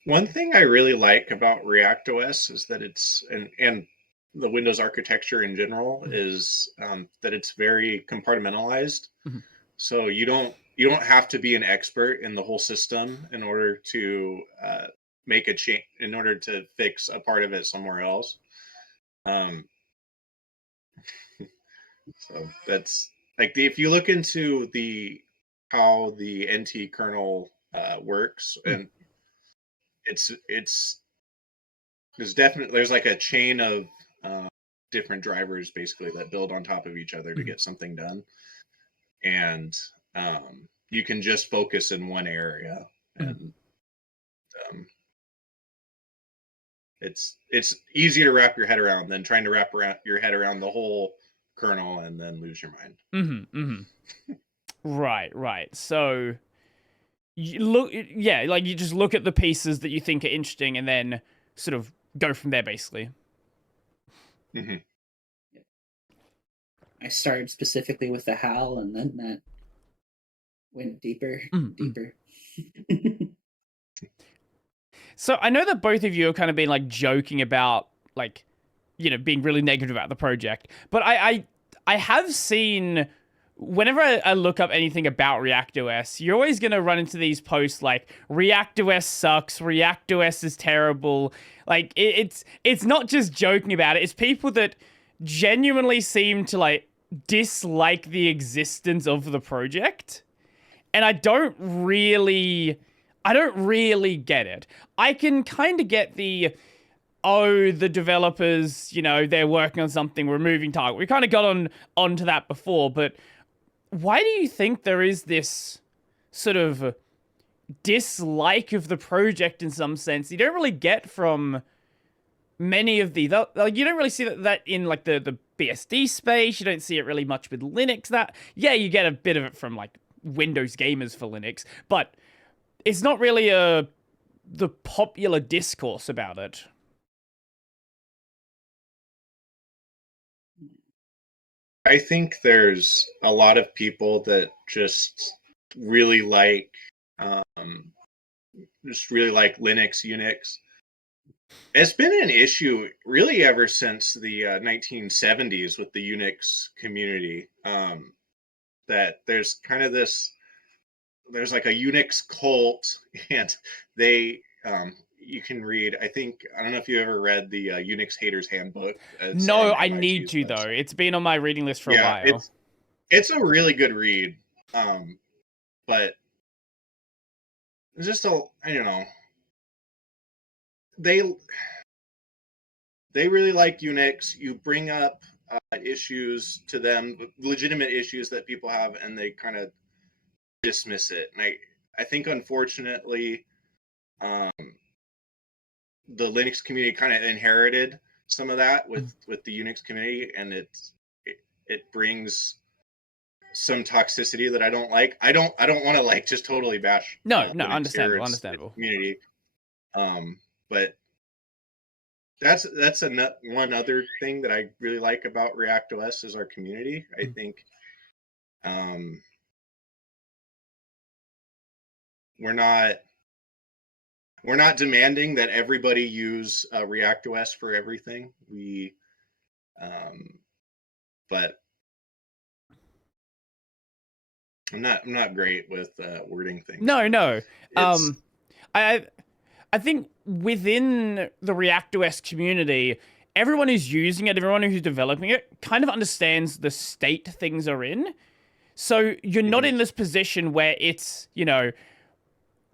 One thing I really like about ReactOS is that it's and the Windows architecture in general is that it's very compartmentalized. Mm-hmm. So you don't have to be an expert in the whole system in order to make a change, in order to fix a part of it somewhere else. So that's like if you look into how the NT kernel works, and it's there's like a chain of different drivers basically that build on top of each other to get something done, and you can just focus in one area, and it's easy to wrap your head around than trying to wrap your head around the whole kernel and then lose your mind. Right. So you you just look at the pieces that you think are interesting and then sort of go from there, basically. I started specifically with the HAL, and then that went deeper. So I know that both of you have kind of been like joking about like, being really negative about the project, but I have seen whenever I look up anything about ReactOS, you're always going to run into these posts like ReactOS sucks, ReactOS is terrible. Like it's not just joking about it. It's people that genuinely seem to like dislike the existence of the project. And I don't really get it. I can kind of get the developers, they're working on something, we're moving target. We kind of got onto that before, but why do you think there is this sort of dislike of the project in some sense? You don't really get from many of you don't really see that in like the BSD space. You don't see it really much with Linux. You get a bit of it from like Windows gamers for Linux, but it's not really the popular discourse about it. I think there's a lot of people that just really like Linux, Unix. It's been an issue really ever since the 1970s with the Unix community. That there's kind of there's like a Unix cult, and they you can read, I don't know if you ever read the Unix Haters Handbook. No, I need to though. It's been on my reading list for a while. It's a really good read, but it's just I don't know. They really like Unix. You bring up issues to them, legitimate issues that people have, and they kind of dismiss it. And I think unfortunately, the Linux community kind of inherited some of that with the Unix community, and it brings some toxicity that I don't like. I don't want to like just totally bash. No, understandable. Community, but that's one other thing that I really like about ReactOS is our community. I think we're not demanding that everybody use ReactOS for everything. But I'm not great with wording things. No. I think within the ReactOS community, everyone who's using it, everyone who's developing it, kind of understands the state things are in. So you're not in this position where it's,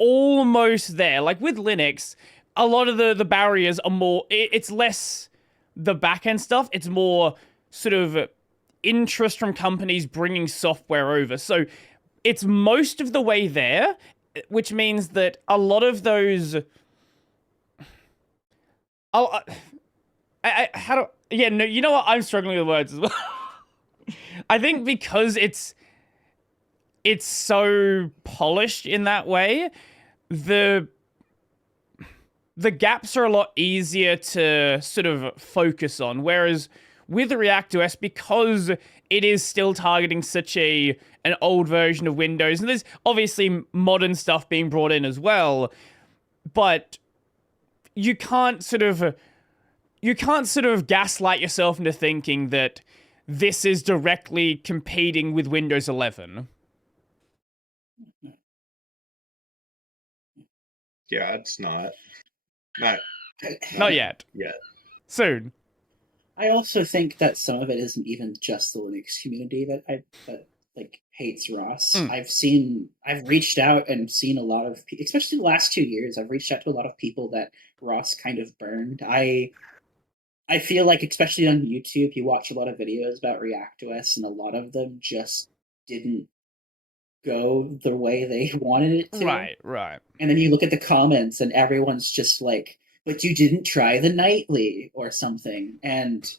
almost there. Like with Linux, a lot of the barriers are more, it's less the back-end stuff. It's more sort of interest from companies bringing software over. So it's most of the way there, which means that a lot of those... you know what? I'm struggling with words as well. I think because it's it's so polished in that way. The gaps are a lot easier to sort of focus on, whereas with ReactOS, because it is still targeting such an old version of Windows, and there's obviously modern stuff being brought in as well, but you can't sort of gaslight yourself into thinking that this is directly competing with Windows 11. Yeah, it's not Not yet. yet. Soon. I also think that some of it isn't even just the Linux community that like hates ROS. I've reached out and seen a lot of, especially the last 2 years, I've reached out to a lot of people that ROS kind of burned. I feel like, especially on YouTube, you watch a lot of videos about ReactOS, and a lot of them just didn't go the way they wanted it to. Right. And then you look at the comments, and everyone's just like, but you didn't try the nightly or something. And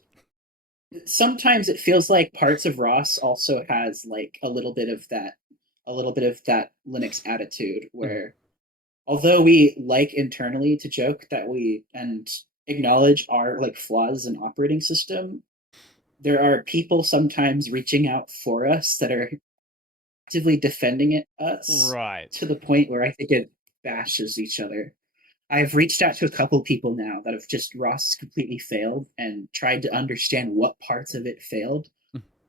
sometimes it feels like parts of ROS also has like a little bit of that Linux attitude where although we like internally to joke that we and acknowledge our like flaws in operating system, there are people sometimes reaching out for us that are actively defending us Right. to the point where I think it bashes each other. I've reached out to a couple people now that have just ROS completely failed and tried to understand what parts of it failed.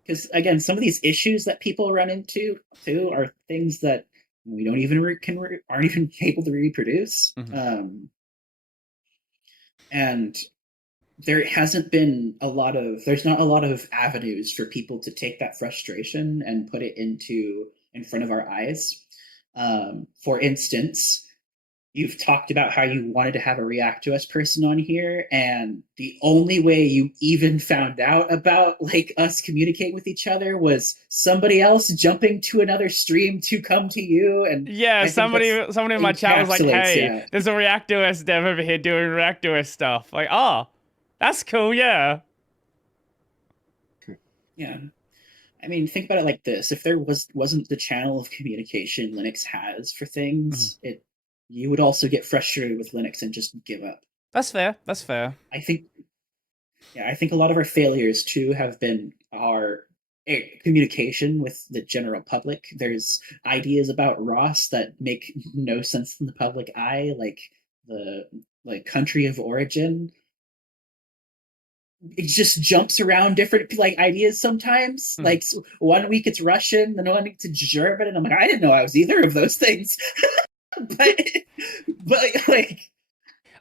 Because again, some of these issues that people run into too are things that we don't even aren't even able to reproduce. And there hasn't been there's not a lot of avenues for people to take that frustration and put it in front of our eyes. For instance, you've talked about how you wanted to have a ReactOS person on here, and the only way you even found out about like us communicating with each other was somebody else jumping to another stream to come to you. And yeah, somebody in my chat was like, "Hey, there's a ReactOS dev over here doing ReactOS stuff." Like, oh, that's cool, yeah. Yeah. I mean, think about it like this: if there wasn't the channel of communication Linux has for things, you would also get frustrated with Linux and just give up. That's fair. I think a lot of our failures too have been our communication with the general public. There's ideas about ROS that make no sense in the public eye, like the country of origin. It just jumps around different like ideas sometimes. Like 1 week it's Russian, then 1 week it's German, and I'm like, I didn't know I was either of those things. but like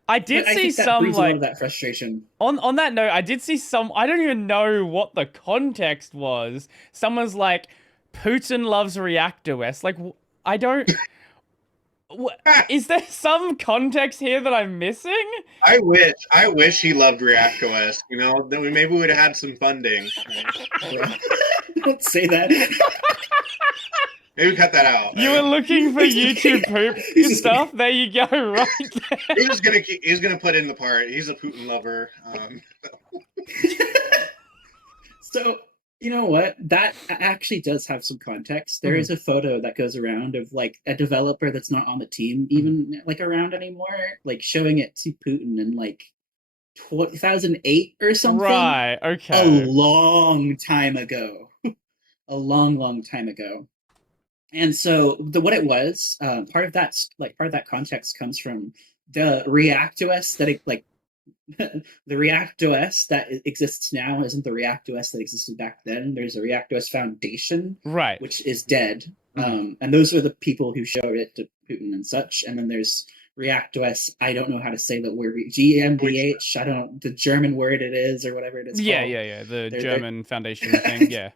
I did see some like of that frustration. On that note, I did see some. I don't even know what the context was. Someone's like, Putin loves ReactOS. Like, I don't. Is there some context here that I'm missing? I wish he loved ReactOS. You know, then maybe we would have had some funding. Don't say that. Maybe cut that out. You were looking for YouTube poop stuff. There you go, right there. He's gonna put in the part. He's a Putin lover. So you know what? That actually does have some context. There is a photo that goes around of like a developer that's not on the team even like around anymore, like showing it to Putin in like 2008 or something. Right. Okay. A long time ago. A long time ago. And so what it was, part of that context comes from the ReactOS the ReactOS that exists now isn't the ReactOS that existed back then. There's a ReactOS Foundation, right, which is dead. And those are the people who showed it to Putin and such. And then there's ReactOS. I don't know how to say the word GmbH. I don't the German word it is or whatever it is. Yeah. called. The German Foundation thing. Yeah.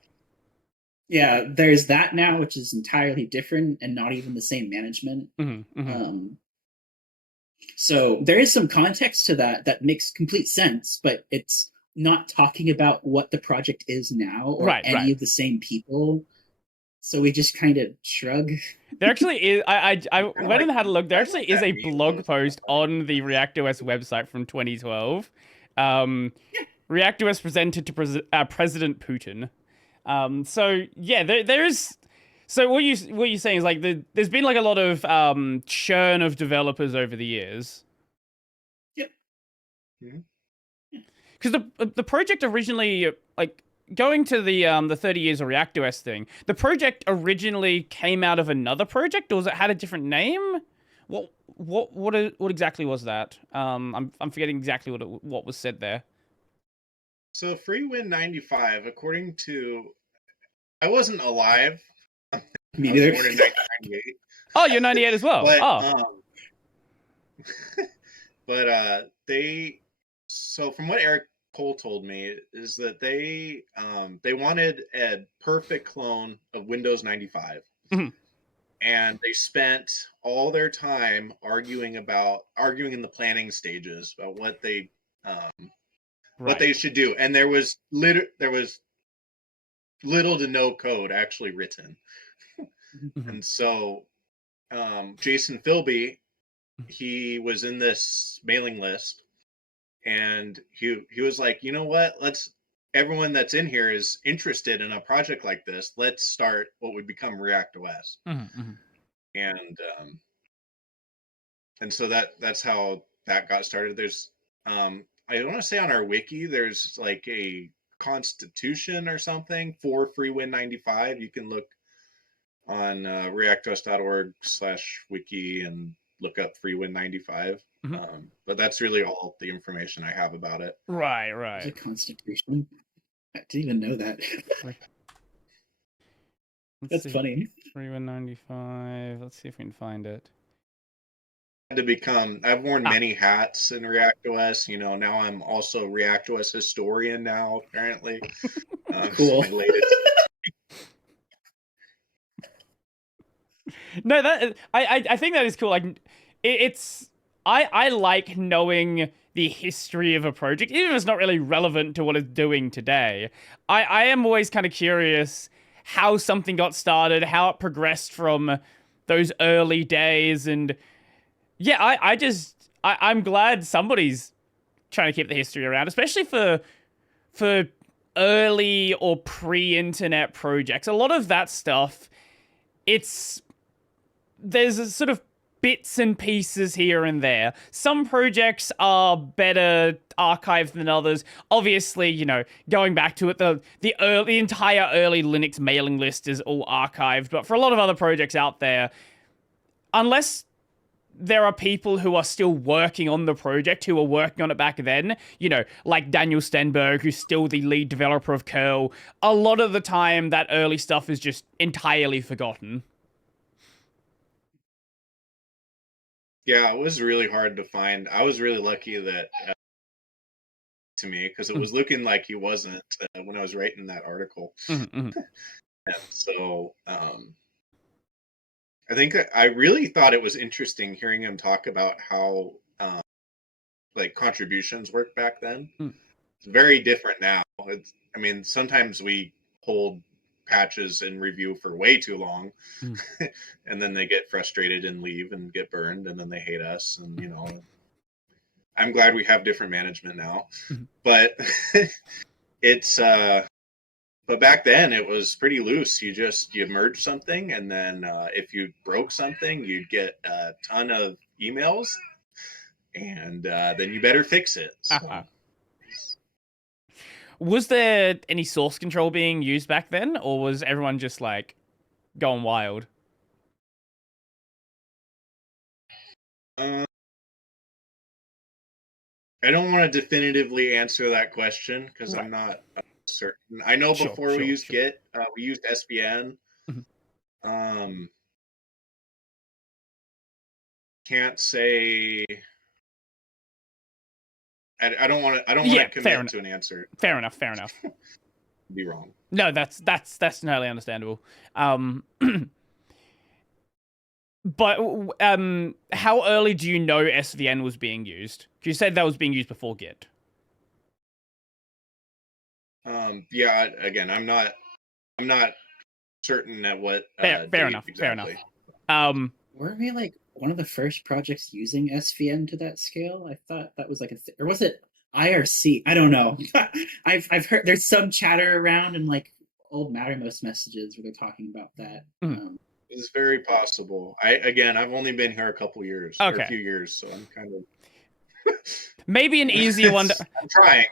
Yeah, there's that now, which is entirely different and not even the same management. So there is some context to that makes complete sense, but it's not talking about what the project is now or any of the same people. So we just kind of shrug. There actually is. I went and had a look. There actually is a blog post on the ReactOS website from 2012. ReactOS presented to President Putin. So yeah, there's So what you're saying is like there's been like a lot of churn of developers over the years. Yep. Because the project originally, like going to the 30 years of ReactOS thing, the project originally came out of another project, or was it had a different name? What exactly was that? I'm forgetting exactly what was said there. So FreeWin95, according to, I wasn't alive. Me I was neither. born in 1998. Oh, you're 98 as well. But Oh, so from what Eric Cole told me is that they wanted a perfect clone of Windows 95. Mhm. And they spent all their time arguing in the planning stages about what they right. should do. And there was little to no code actually written. Mhm. And so Jason Philby, he was in this mailing list, and he was like, you know what? Everyone that's in here is interested in a project like this. Let's start what would become ReactOS. Mhm. And so that's how that got started. There's I want to say on our wiki there's like a constitution or something for FreeWin95. You can look on reactos.org/wiki and look up FreeWin95. Mhm. But that's really all the information I have about it. Right. There's a constitution. I didn't even know that. That's funny. FreeWin95. Let's see if we can find it. I've worn many hats in ReactOS. Now I'm also ReactOS historian now, apparently. Cool. My latest. No, that I think that is cool. Like, I like knowing the history of a project, even if it's not really relevant to what it's doing today. I am always kind of curious how something got started, how it progressed from those early days, and yeah, I'm glad somebody's trying to keep the history around, especially for early or pre-internet projects. A lot of that stuff, there's a sort of bits and pieces here and there. Some projects are better archived than others. Obviously, going back to it, the entire early Linux mailing list is all archived, but for a lot of other projects out there, unless there are people who are still working on the project, who were working on it back then, like Daniel Stenberg, who's still the lead developer of curl, a lot of the time that early stuff is just entirely forgotten. Yeah, it was really hard to find. I was really lucky that to me, because it was looking like he wasn't when I was writing that article. And so I think I really thought it was interesting hearing him talk about how like contributions worked back then. It's very different now. Sometimes we hold patches in review for way too long, and then they get frustrated and leave and get burned, and then they hate us. And I'm glad we have different management now, but it's but back then it was pretty loose. You merge something, and then if you broke something, you'd get a ton of emails, and then you better fix it. So. Was there any source control being used back then, or was everyone just like going wild? I don't want to definitively answer that question because I'm not certain. I know before we used Git, we used SVN. Can't say. I don't want to. I don't want to commit to an answer. Fair enough. Be wrong. No, that's entirely understandable. But how early do you know SVN was being used? You said that was being used before Git. Yeah. Again, I'm not certain at what. Fair enough. Exactly. Were we like one of the first projects using SVN to that scale? I thought that was like or was it IRC? I don't know. I've heard there's some chatter around and like old Mattermost messages where they're talking about that. It's very possible. I've only been here a couple years, or a few years, so I'm kind of maybe an easier one. I'm trying.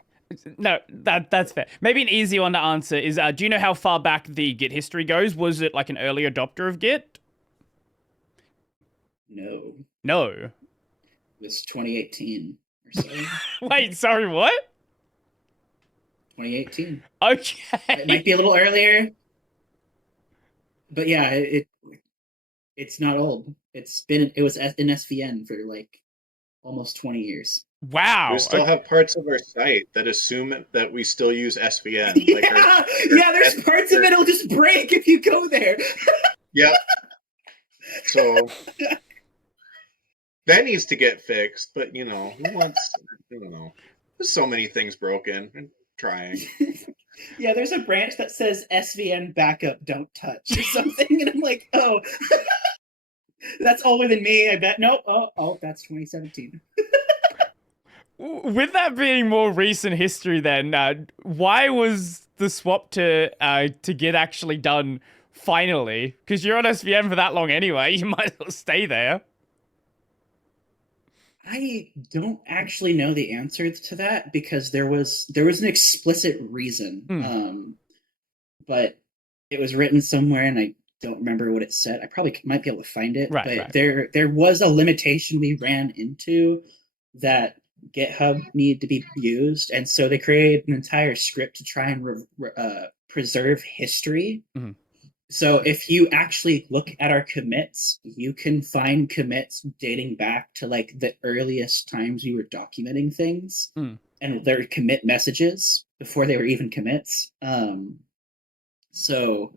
No, that's fair. Maybe an easy one to answer is: do you know how far back the Git history goes? Was it like an early adopter of Git? No. No. It was 2018 or so. Wait, sorry, what? 2018. Okay. It might be a little earlier, but yeah, it's not old. It was in SVN for like almost 20 years. Wow. We still have parts of our site that assume that we still use SVN. Yeah, there's parts of it that'll just break if you go there. Yep. So that needs to get fixed, but who wants? I don't know. There's so many things broken. I'm trying. Yeah, there's a branch that says SVN backup don't touch or something, and I'm like, oh, that's older than me. I bet. Nope. Oh, that's 2017. With that being more recent history, then why was the swap to Git actually done finally? Because you're on SVN for that long anyway. You might as well stay there. I don't actually know the answer to that because there was an explicit reason, but it was written somewhere and I don't remember what it said. I probably might be able to find it, but there was a limitation we ran into that GitHub needed to be used, and so they created an entire script to try and preserve history. So if you actually look at our commits, you can find commits dating back to like the earliest times we were documenting things, and their commit messages before they were even commits. So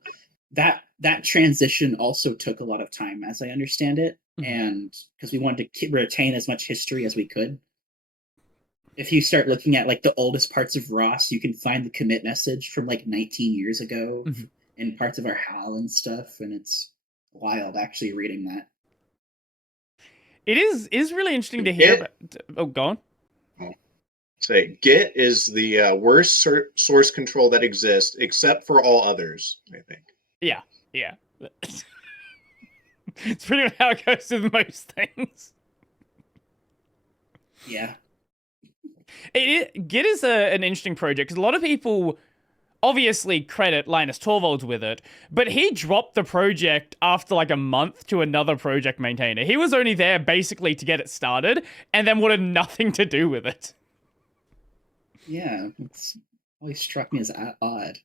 that transition also took a lot of time, as I understand it, and because we wanted to retain as much history as we could. If you start looking at like the oldest parts of ROS, you can find the commit message from like 19 years ago. In parts of our HAL and stuff, and it's wild actually reading that. It is really interesting to hear about. Oh, go on. Say Git is the worst source control that exists, except for all others, I think. Yeah. It's pretty much how it goes with most things. Yeah. Git is an interesting project because a lot of people obviously credit Linus Torvalds with it, but he dropped the project after like a month to another project maintainer. He was only there basically to get it started and then wanted nothing to do with it. Yeah, it's always struck me as odd.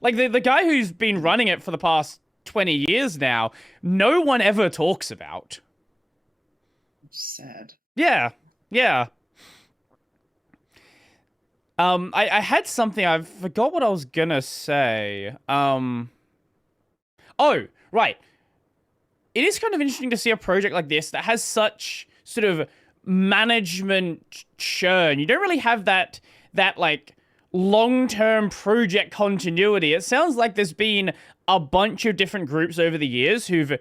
Like the guy who's been running it for the past 20 years now, no one ever talks about. Sad. Yeah. I had something, I forgot what I was gonna say. Oh, right. It is kind of interesting to see a project like this that has such sort of management churn. You don't really have that like long-term project continuity. It sounds like there's been a bunch of different groups over the years who've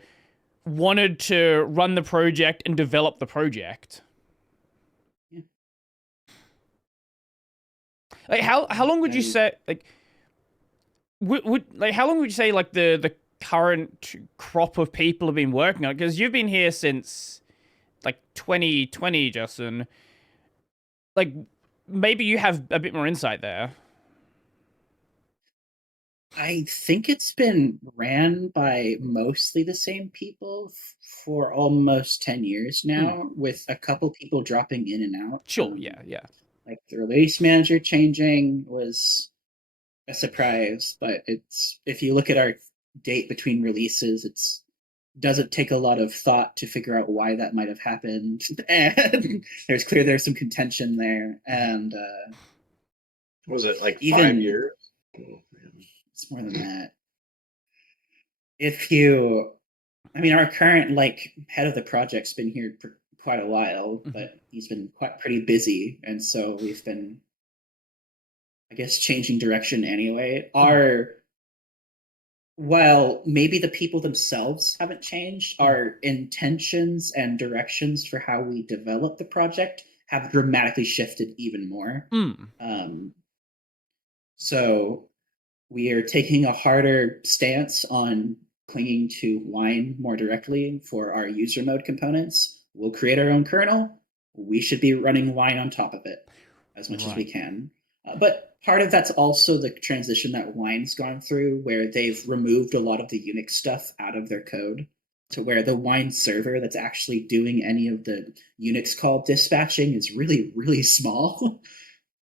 wanted to run the project and develop the project. Like how long would you say like would like how long would you say like the current crop of people have been working on it? Because you've been here since like 2020, Justin. Like maybe you have a bit more insight there. I think it's been ran by mostly the same people for almost 10 years now, with a couple people dropping in and out. Sure, yeah. Like the release manager changing was a surprise, but if you look at our date between releases, it's doesn't take a lot of thought to figure out why that might have happened. And there's some contention there. And was it like 5 years? It's more than that. Our current like head of the project's been here for quite a while, but he's been pretty busy, and so we've been, I guess, changing direction anyway. While maybe the people themselves haven't changed, our intentions and directions for how we develop the project have dramatically shifted even more. So we are taking a harder stance on clinging to Wine more directly for our user mode components. We'll create our own kernel. We should be running Wine on top of it as much as we can. But part of that's also the transition that Wine's gone through, where they've removed a lot of the Unix stuff out of their code to where the Wine server that's actually doing any of the Unix call dispatching is really, really small.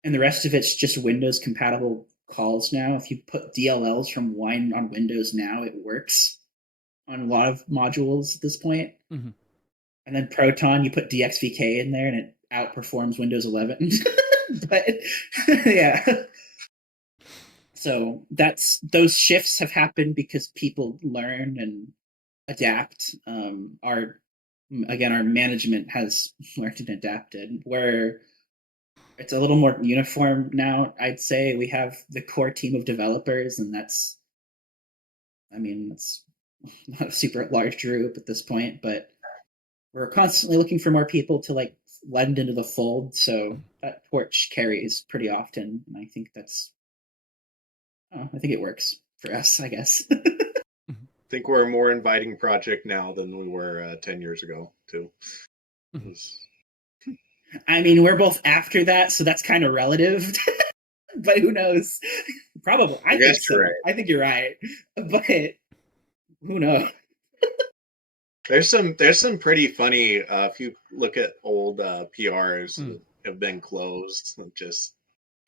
And the rest of it's just Windows compatible calls now. If you put DLLs from Wine on Windows now, it works on a lot of modules at this point. Mm-hmm. And then Proton, you put DXVK in there and it outperforms Windows 11. But yeah. So those shifts have happened because people learn and adapt. Our management has learned and adapted, where it's a little more uniform now. I'd say we have the core team of developers, and that's not a super large group at this point, but we're constantly looking for more people to like lend into the fold. So that torch carries pretty often, and I think I think it works for us, I guess. I think we're a more inviting project now than we were 10 years ago, too. I mean, we're both after that, so that's kind of relative. But who knows? Probably. I think so. Right. I think you're right. But who knows? There's some pretty funny, if you look at old PRs that have been closed,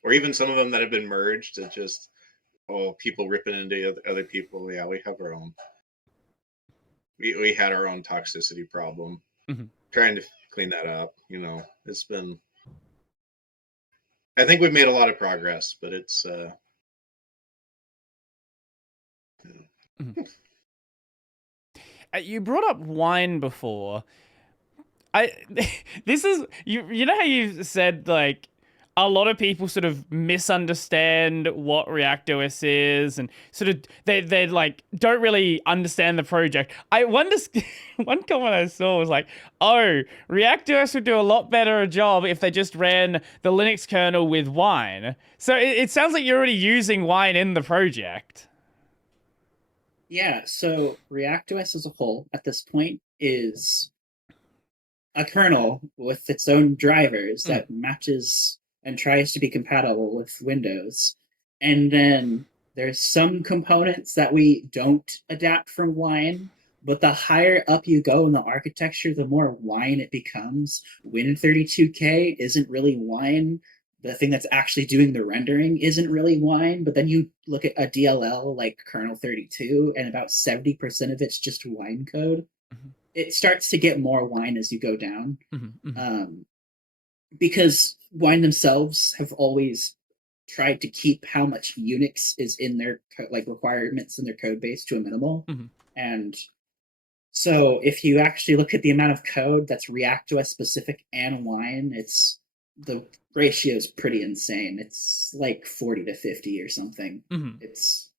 or even some of them that have been merged, people ripping into other people. Yeah, we have our own. We had our own toxicity problem. Mm-hmm. Trying to clean that up, it's been. I think we've made a lot of progress, but it's. Mm-hmm. You brought up Wine before. This is you know how you said like a lot of people sort of misunderstand what ReactOS is and sort of they like don't really understand the project. One comment I saw was like, oh, ReactOS would do a lot better a job if they just ran the Linux kernel with Wine. So it sounds like you're already using Wine in the project. Yeah, so ReactOS as a whole at this point is a kernel with its own drivers that matches and tries to be compatible with Windows. And then there's some components that we don't adapt from Wine, but the higher up you go in the architecture, the more Wine it becomes. Win32k isn't really Wine. The thing that's actually doing the rendering isn't really Wine, but then you look at a DLL like kernel 32 and about 70% of it's just Wine code. Mm-hmm. It starts to get more Wine as you go down. Mm-hmm. Because Wine themselves have always tried to keep how much Unix is in their requirements in their code base to a minimal. Mm-hmm. And so if you actually look at the amount of code that's ReactOS specific and Wine, the ratio is pretty insane. It's like 40 to 50 or something. Mm-hmm. It's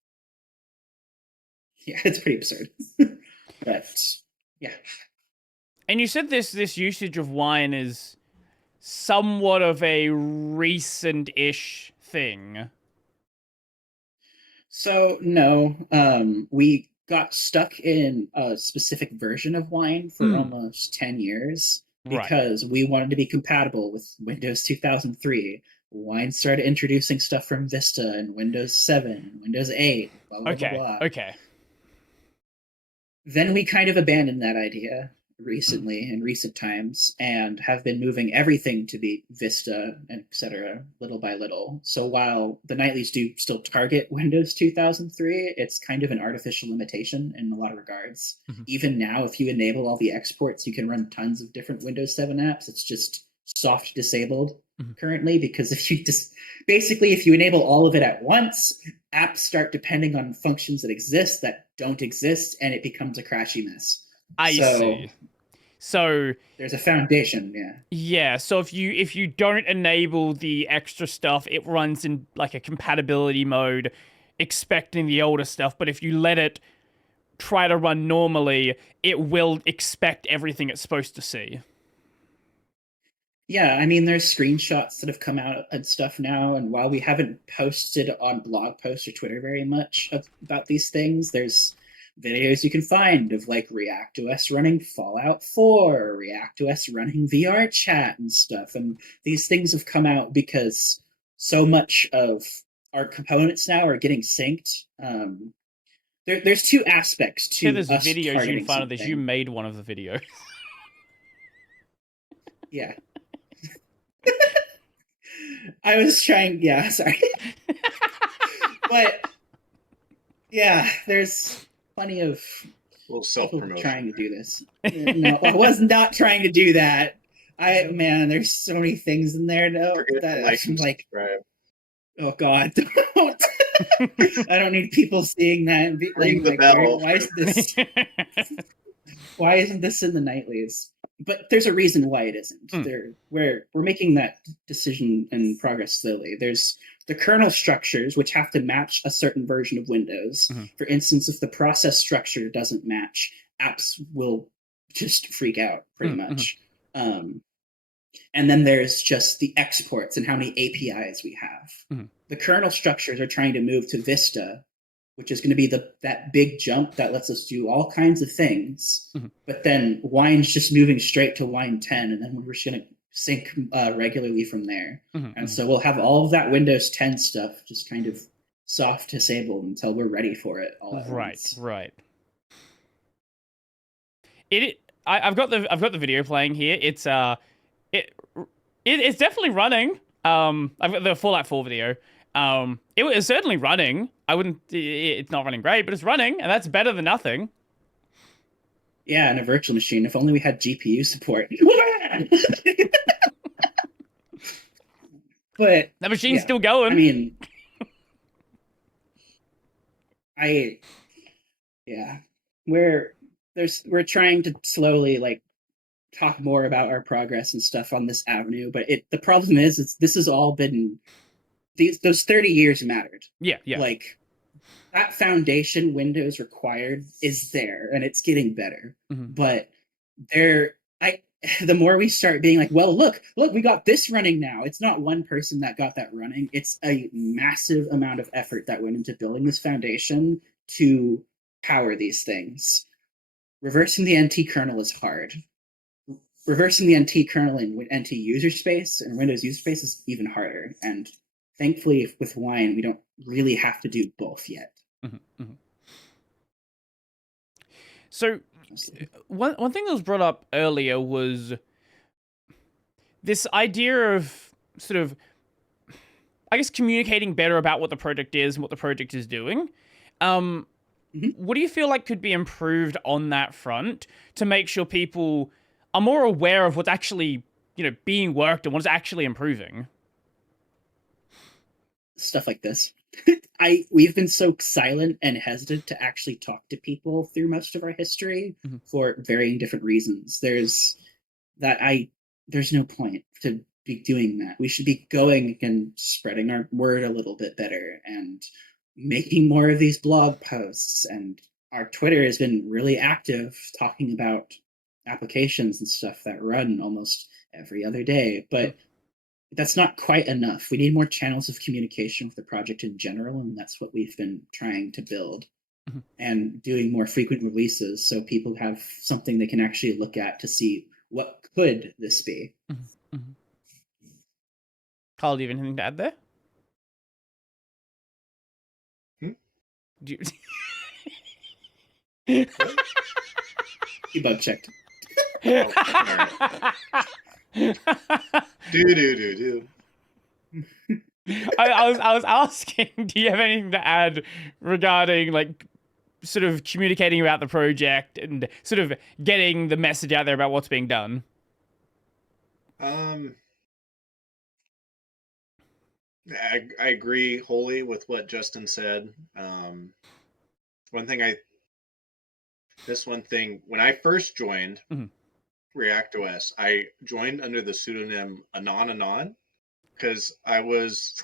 pretty absurd. But yeah. And you said this usage of Wine is somewhat of a recent-ish thing. So no, we got stuck in a specific version of Wine for almost 10 years because we wanted to be compatible with Windows 2003. Wine started introducing stuff from Vista and Windows 7 and Windows 8, blah, blah, blah, blah. Okay. Then we kind of abandoned that idea recently in recent times and have been moving everything to be Vista and etc. little by little. So while the Nightlies do still target Windows 2003, it's kind of an artificial limitation in a lot of regards. Mm-hmm. Even now, if you enable all the exports, you can run tons of different Windows 7 apps. It's just soft disabled currently, because if you enable all of it at once, apps start depending on functions that exist that don't exist, and it becomes a crashy mess. I see. So there's a foundation, yeah. Yeah, so if you don't enable the extra stuff, it runs in like a compatibility mode, expecting the older stuff. But if you let it try to run normally, it will expect everything it's supposed to see. Yeah, I mean, there's screenshots that have come out and stuff now, and while we haven't posted on blog posts or Twitter very much about these things, there's videos you can find of like ReactOS running Fallout 4, ReactOS running VR chat and stuff, and these things have come out because so much of our components now are getting synced. There's two aspects Here, to there's us videos you can targeting find of this. You something. made one of the videos. Yeah. I was trying, yeah, sorry. But yeah, there's plenty of A little people self-promotion. trying to do this. No, I was not trying to do that. Man, there's so many things in there though Forget that to like I'm and like, subscribe. oh god, don't. I don't need people seeing that and Ring being the like, bell. why isn't this in the nightlies? But there's a reason why it isn't. We're making that decision and progress slowly. There's the kernel structures which have to match a certain version of Windows. For instance, if the process structure doesn't match, apps will just freak out pretty much. And then there's just the exports and how many APIs we have. The kernel structures are trying to move to Vista, which is going to be that big jump that lets us do all kinds of things. But then Wine's just moving straight to Wine 10, and then we're just going to sync regularly from there. And so we'll have all of that Windows 10 stuff just kind of soft disabled until we're ready for it all at once. Right. I've got the video playing here. It's it's definitely running. I've got the Fallout 4 video. It was certainly running. It's not running great, but it's running, and that's better than nothing. Yeah, and a virtual machine. If only we had GPU support. But the machine's still going. I mean, we're trying to slowly like talk more about our progress and stuff on this avenue, but the problem is this has all been those 30 years mattered. Yeah. Like that foundation Windows required is there, and it's getting better. But the more we start being like, well, look, we got this running now. It's not one person that got that running. It's a massive amount of effort that went into building this foundation to power these things. Reversing the NT kernel is hard. Reversing the NT kernel in NT user space and Windows user space is even harder. And thankfully, with Wine, we don't really have to do both yet. So, one thing that was brought up earlier was this idea of sort of, I guess, communicating better about what the project is and what the project is doing. What do you feel like could be improved on that front to make sure people are more aware of what's actually, being worked and what's actually improving? Stuff like this. We've been so silent and hesitant to actually talk to people through most of our history for varying different reasons. There's no point to be doing that. We should be going and spreading our word a little bit better and making more of these blog posts. And our Twitter has been really active talking about applications and stuff that run almost every other day. But that's not quite enough. We need more channels of communication with the project in general, and that's what we've been trying to build. And doing more frequent releases so people have something they can actually look at to see what could this be. Carl, do you have anything to add there? Do you... He bug checked. Do. I was asking, do you have anything to add regarding like sort of communicating about the project and sort of getting the message out there about what's being done? I agree wholly with what Justin said. One thing when I first joined ReactOS, I joined under the pseudonym Anon because I was,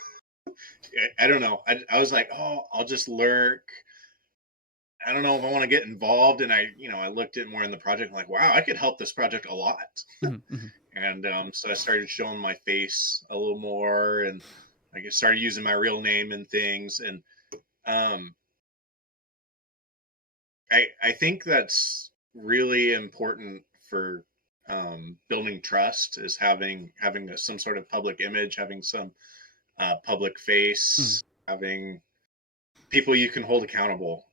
I don't know, I was like, oh, I'll just lurk. I don't know if I want to get involved. And I looked at more in the project, like, wow, I could help this project a lot. And so I started showing my face a little more, and I started using my real name and things. And um, I think that's really important for building trust, is having some sort of public image, having some public face, having people you can hold accountable.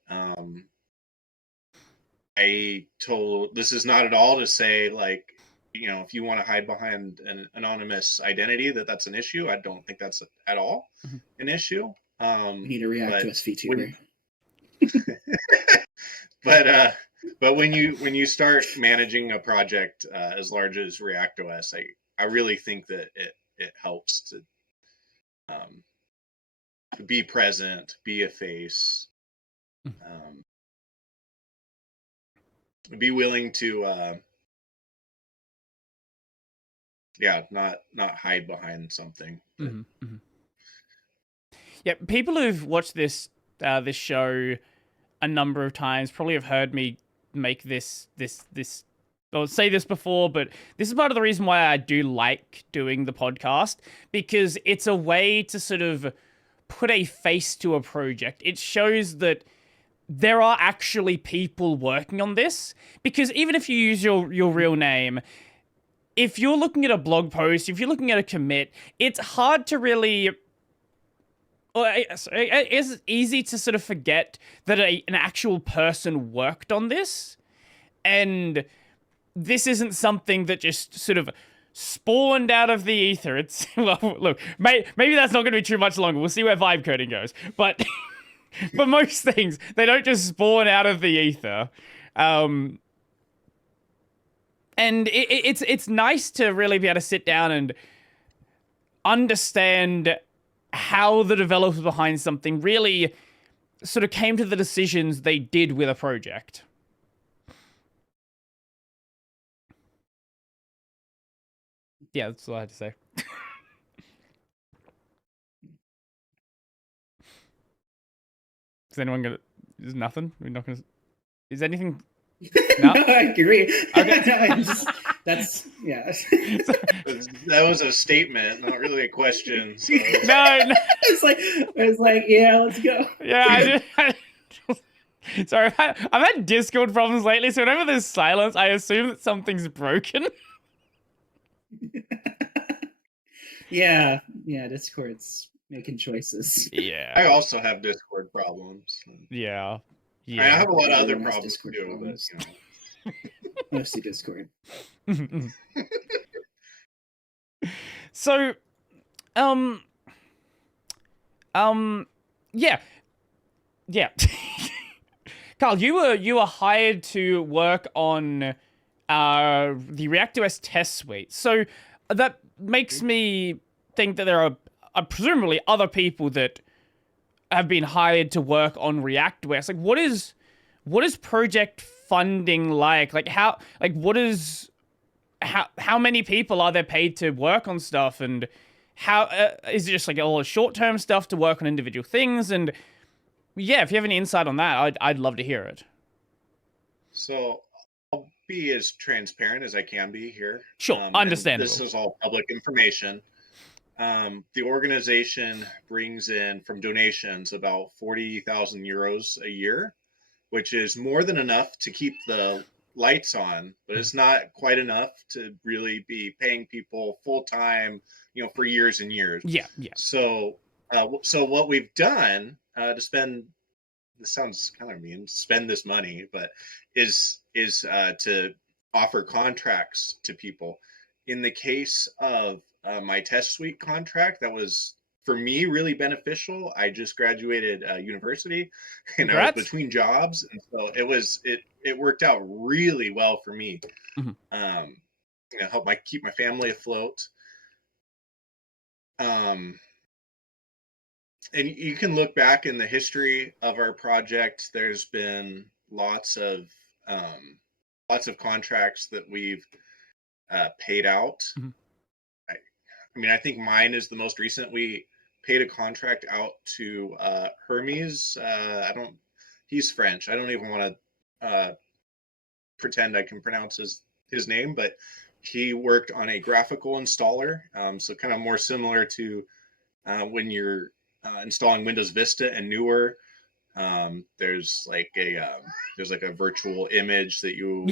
This is not at all to say, like, if you want to hide behind an anonymous identity, that's an issue. I don't think that's at all an issue. We need a ReactOS VTuber. But when you start managing a project as large as ReactOS, I really think that it helps to be present, be a face, be willing to not hide behind something. Yeah, people who've watched this show a number of times probably have heard me make this or say this before, but this is part of the reason why I do like doing the podcast, because it's a way to sort of put a face to a project. It shows that there are actually people working on this, because even if you use your real name, if you're looking at a blog post, if you're looking at a commit, it's hard to really... it's easy to sort of forget that an actual person worked on this, and this isn't something that just sort of spawned out of the ether. It's, well, look, maybe that's not going to be too much longer. We'll see where vibe coding goes. But for most things, they don't just spawn out of the ether. And it's nice to really be able to sit down and understand how the developers behind something really sort of came to the decisions they did with a project. Yeah, that's all I had to say. Is anyone gonna... Is nothing? We're not gonna... Is anything... No, I agree. Okay. No, that's, yeah. That was a statement, not really a question. So. No. It's like, yeah, let's go. Yeah, sorry, I've had Discord problems lately, so whenever there's silence, I assume that something's broken. Yeah, Discord's making choices. Yeah. I also have Discord problems. Yeah. I have a lot of other problems too, problems. But, Mostly Discord. So, yeah. Carl, you were hired to work on the ReactOS test suite. So that makes me think that there are presumably other people that have been hired to work on ReactOS. Like, what is project funding like? Like, how many people are there paid to work on stuff, and how is it just like all short-term stuff to work on individual things? And yeah, if you have any insight on that, I'd love to hear it. So I'll be as transparent as I can be here. Sure, understandable. This is all public information. The organization brings in from donations about 40,000 euros a year, which is more than enough to keep the lights on, but it's not quite enough to really be paying people full time, for years and years. Yeah. So what we've done to spend, this sounds kind of mean, spend this money, but is to offer contracts to people. In the case of my test suite contract, that was for me really beneficial. I just graduated university, and Congrats. I was between jobs, and so it worked out really well for me. Help keep my family afloat. And you can look back in the history of our project. There's been lots of contracts that we've paid out. I think mine is the most recent. We paid a contract out to Hermes. He's French. I don't even want to pretend I can pronounce his name, but he worked on a graphical installer, so kind of more similar to when you're installing Windows Vista and newer. There's like a virtual image that you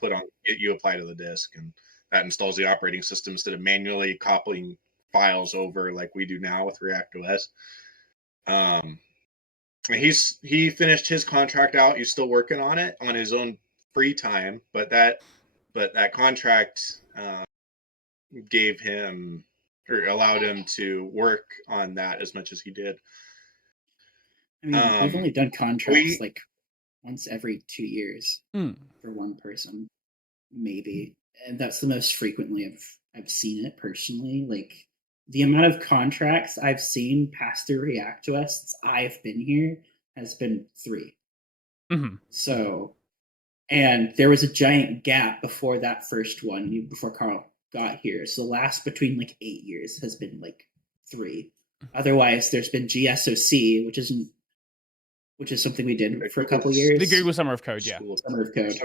put on, you apply to the disk, and that installs the operating system instead of manually copying files over like we do now with ReactOS. He finished his contract out. He's still working on it on his own free time, but that contract gave him or allowed him to work on that as much as he did. I mean, we've only done contracts like once every 2 years for one person, maybe, and that's the most frequently I've seen it personally. Like the amount of contracts I've seen pass through ReactOS since I've been here has been 3. So, and there was a giant gap before that first one, before Carl got here. So the last between like 8 years has been like 3. Otherwise, there's been GSOC, which is something we did for a couple years. The Google Summer of Code, yeah. Summer of Code.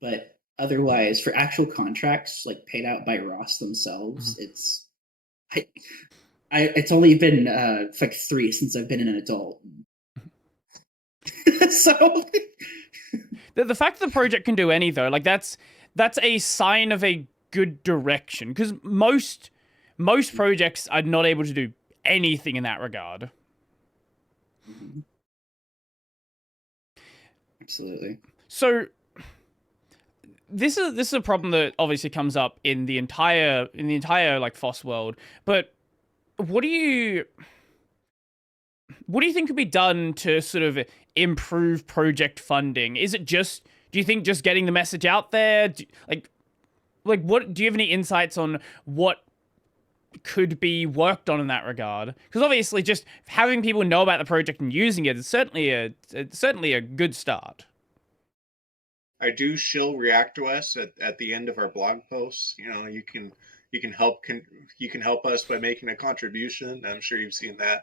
But otherwise, for actual contracts, like paid out by Ross themselves, it's only been like 3 since I've been an adult. So the fact that the project can do any though, like that's a sign of a good direction, because most projects are not able to do anything in that regard. Absolutely. So this is a problem that obviously comes up in the entire like FOSS world. But what do you think could be done to sort of improve project funding? Is it do you think just getting the message out there? Like what do you have any insights on what could be worked on in that regard? Because obviously just having people know about the project and using it is certainly a good start. I do shill ReactOS at the end of our blog posts. You can help us by making a contribution. I'm sure you've seen that.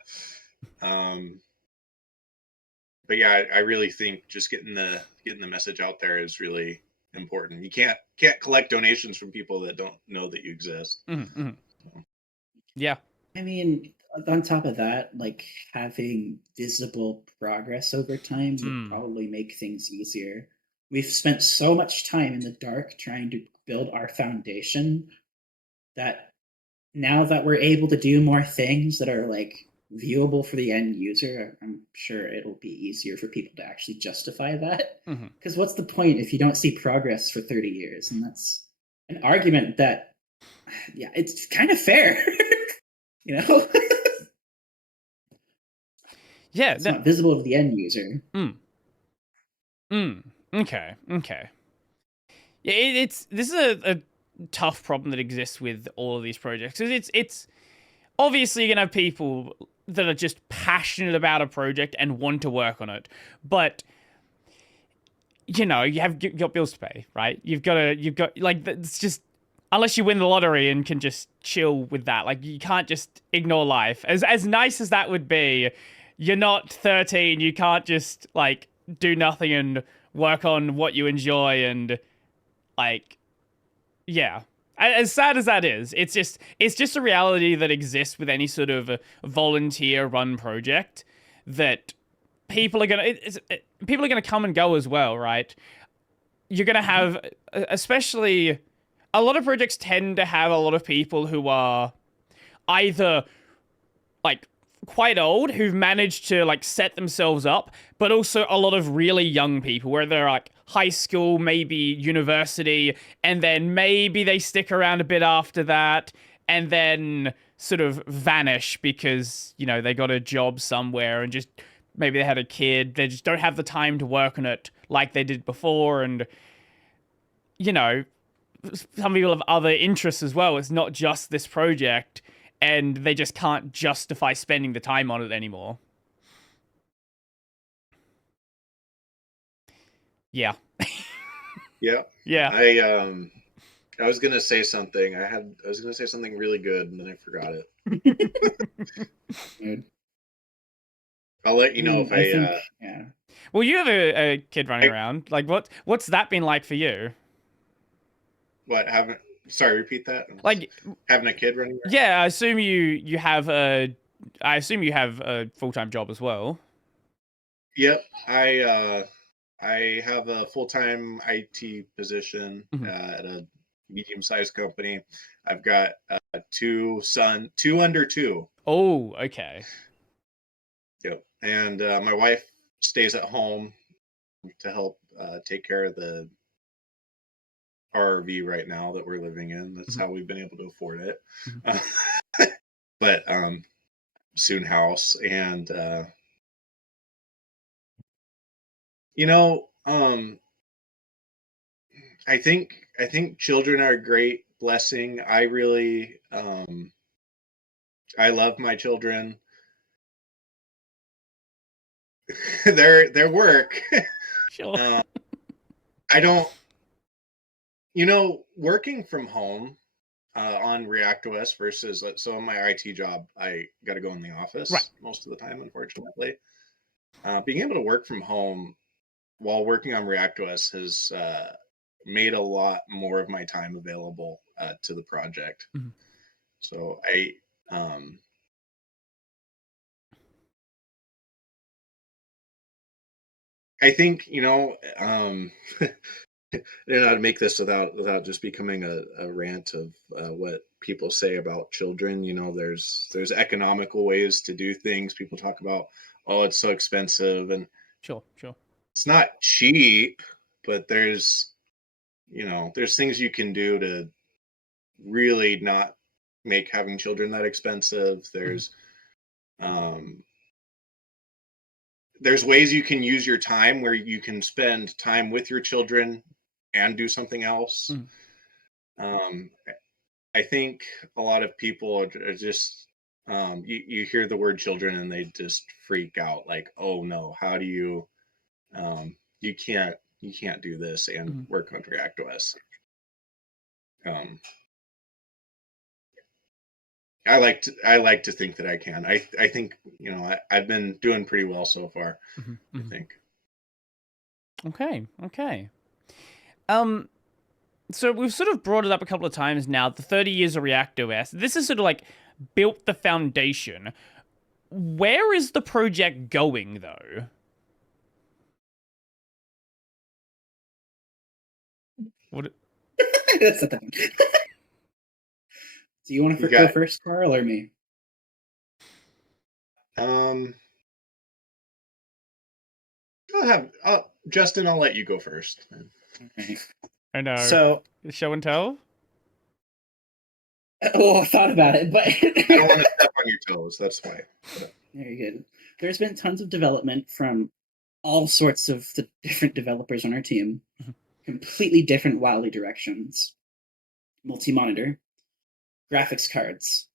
But yeah, I really think just getting the message out there is really important. You can't collect donations from people that don't know that you exist. So. Yeah. I mean, on top of that, like having visible progress over time would probably make things easier. We've spent so much time in the dark trying to build our foundation that now that we're able to do more things that are like viewable for the end user, I'm sure it'll be easier for people to actually justify that. Because what's the point if you don't see progress for 30 years? And that's an argument that, yeah, it's kind of fair. Yeah, it's not visible to the end user. Okay. Yeah, this is a tough problem that exists with all of these projects, because it's obviously you're gonna have people that are just passionate about a project and want to work on it, but you got bills to pay, right? You've got like, it's just, unless you win the lottery and can just chill with that, like you can't just ignore life. As nice as that would be, you're not 13. You can't just like do nothing and work on what you enjoy. And like, yeah, as sad as that is, it's just a reality that exists with any sort of volunteer run project, that people are gonna come and go as well, right? You're gonna have, especially, a lot of projects tend to have a lot of people who are either like quite old, who've managed to like set themselves up, but also a lot of really young people where they're like high school, maybe university, and then maybe they stick around a bit after that and then sort of vanish because, they got a job somewhere and just maybe they had a kid. They just don't have the time to work on it like they did before. And, some people have other interests as well. It's not just this project, and they just can't justify spending the time on it anymore. Yeah. Yeah. Yeah. I was gonna say something. I was gonna say something really good, and then I forgot it. I'll let you know if I think, yeah. Well, you have a kid running around. Like, what's that been like for you? What? Haven't? Sorry, repeat that. Like, Having a kid running around? yeah, I assume you have a full-time job as well. Yep. I have a full-time IT position at a medium-sized company. I've got two under two. Oh, okay. Yep. And my wife stays at home to help take care of the RV right now that we're living in. That's how we've been able to afford it. But soon house. And you know, I think children are a great blessing. I really I love my children. Their work. Sure. I don't, working from home on ReactOS versus, so in my IT job, I got to go in the Right. office most of the time, unfortunately. Being able to work from home while working on ReactOS has made a lot more of my time available to the project. So um, I think, I don't know how to make this without just becoming a rant of what people say about children. There's economical ways to do things. People talk about, oh, it's so expensive, and Sure. it's not cheap, but there's things you can do to really not make having children that expensive. Um, there's ways you can use your time where you can spend time with your children and do something else. Um, I think a lot of people are just you hear the word children and they just freak out, like, oh no, how do you you can't do this and work on ReactOS. I like to think that I can. I think I've been doing pretty well so far. I think. Okay. So we've sort of brought it up a couple of times now. The 30 years of ReactOS. This is sort of like built the foundation. Where is the project going, though? What? That's the thing. Do you want to go first, Carl, or me? Justin, I'll let you go first. Okay. I know. So show and tell. Oh, I thought about it, but I don't want to step on your toes. That's why. Very good. There's been tons of development from all sorts of the different developers on our team. Completely different, wildly directions. Multi-monitor, graphics cards,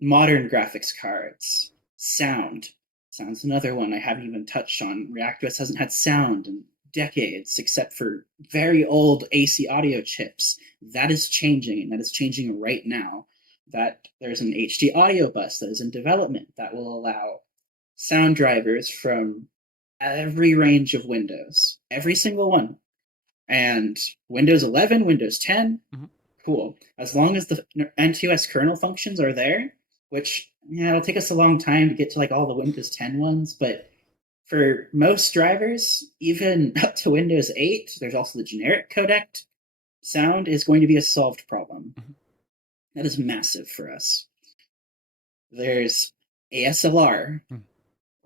modern graphics cards, sound. Sound's another one I haven't even touched on. ReactOS hasn't had sound in decades, except for very old AC audio chips. That is changing, and that is changing right now. That there's an HD audio bus that is in development that will allow sound drivers from every range of Windows, every single one. And Windows 11, Windows 10, cool. As long as the NTOS kernel functions are there, which it'll take us a long time to get to like all the Windows 10 ones, but for most drivers, even up to Windows 8, there's also the generic codec. Sound is going to be a solved problem. That is massive for us. There's ASLR,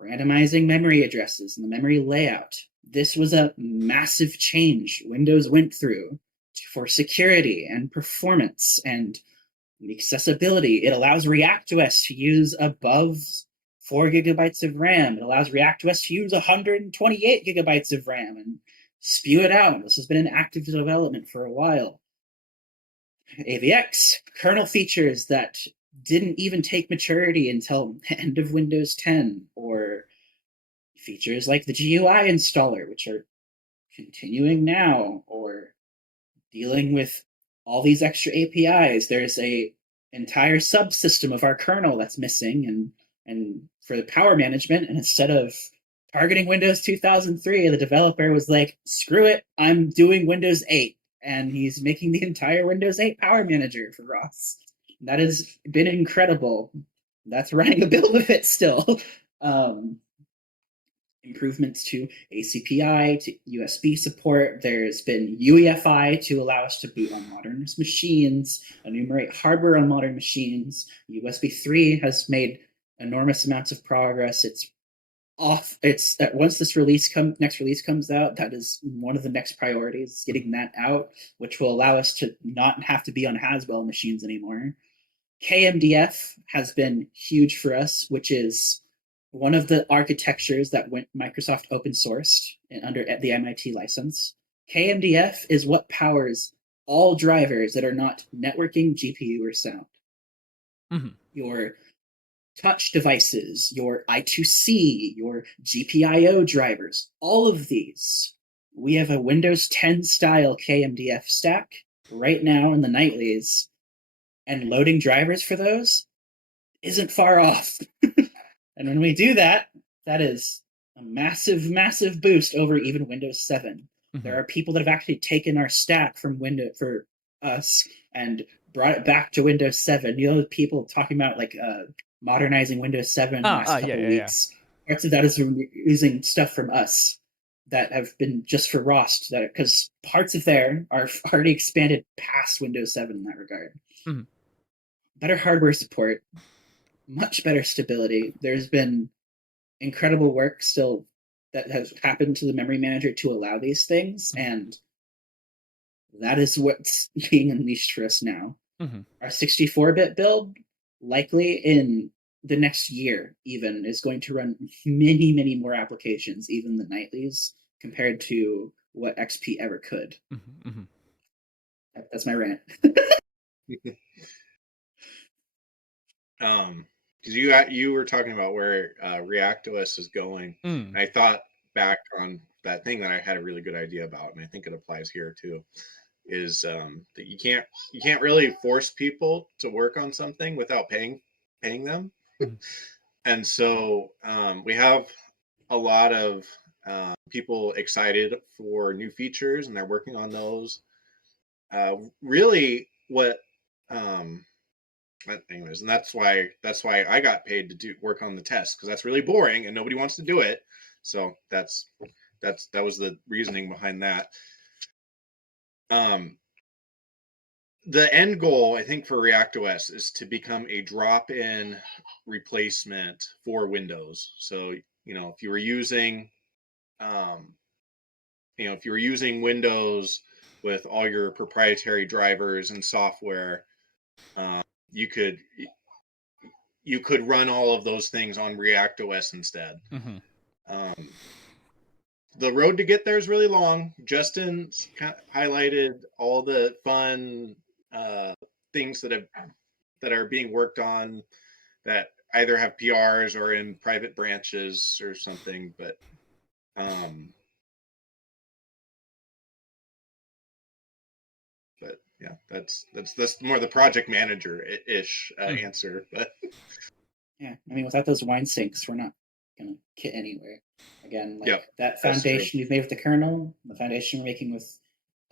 randomizing memory addresses and the memory layout. This was a massive change Windows went through for security and performance and accessibility. It allows ReactOS to use above 4 gigabytes of RAM. It allows ReactOS to use 128 gigabytes of RAM and spew it out. This has been in active development for a while. AVX, kernel features that didn't even take maturity until the end of Windows 10, or features like the GUI installer, which are continuing now, or dealing with all these extra APIs. There's a entire subsystem of our kernel that's missing, and for the power management, and instead of targeting Windows 2003, the developer was like, screw it, I'm doing Windows 8. and he's making the entire Windows 8 Power Manager for ROS. That has been incredible. That's running a build of it still. Improvements to ACPI, to USB support. There's been UEFI to allow us to boot on modern machines, enumerate hardware on modern machines. USB 3 has made enormous amounts of progress. It's off. It's that once this next release comes out, that is one of the next priorities, getting that out, which will allow us to not have to be on Haswell machines anymore. KMDF has been huge for us, which is one of the architectures that Microsoft open sourced under the MIT license. KMDF is what powers all drivers that are not networking, GPU, or sound. Mm-hmm. Your touch devices, your I2C, your GPIO drivers, all of these. We have a Windows 10 style KMDF stack right now in the nightlies, and loading drivers for those isn't far off. And when we do that, that is a massive, massive boost over even Windows 7. Mm-hmm. There are people that have actually taken our stack from Windows for us and brought it back to Windows 7. You know, people talking about like modernizing Windows 7 in the last couple weeks. Yeah. Parts of that is using stuff from us that have been just for ROS, because parts of there are already expanded past Windows 7 in that regard. Mm-hmm. Better hardware support, much better stability. There's been incredible work still that has happened to the memory manager to allow these things, and that is what's being unleashed for us now. Mm-hmm. Our 64-bit build, likely in the next year even, is going to run many, many more applications, even the nightlies, compared to what XP ever could. Mm-hmm. Mm-hmm. That's my rant. Because you were talking about where ReactOS is going. And I thought back on that thing that I had a really good idea about, and I think it applies here too, is that you can't really force people to work on something without paying them. And so we have a lot of people excited for new features, and they're working on those. Really, what anyways, and that's why I got paid to work on the test, because that's really boring and nobody wants to do it. So that was the reasoning behind that. The end goal, I think, for ReactOS is to become a drop-in replacement for Windows. So, if you were using Windows with all your proprietary drivers and software, you could run all of those things on ReactOS instead. Mm-hmm. The road to get there is really long. Justin highlighted all the fun things that are being worked on that either have PRs or in private branches or something. But yeah, that's more the project manager ish answer. But yeah, I mean, without those wine sinks, we're not gonna get anywhere. Again, that foundation we've made with the kernel, the foundation we're making with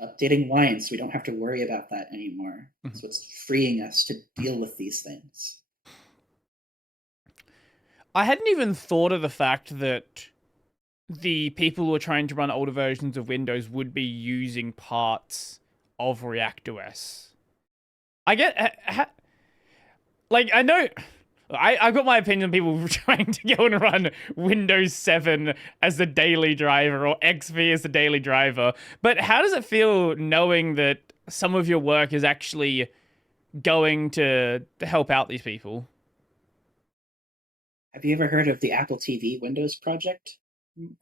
updating wines, we don't have to worry about that anymore. Mm-hmm. That's what's freeing us to deal with these things. I hadn't even thought of the fact that the people who are trying to run older versions of Windows would be using parts of ReactOS. I get... I know... I've got my opinion on people trying to go and run Windows 7 as the daily driver or XP as the daily driver. But how does it feel knowing that some of your work is actually going to help out these people? Have you ever heard of the Apple TV Windows project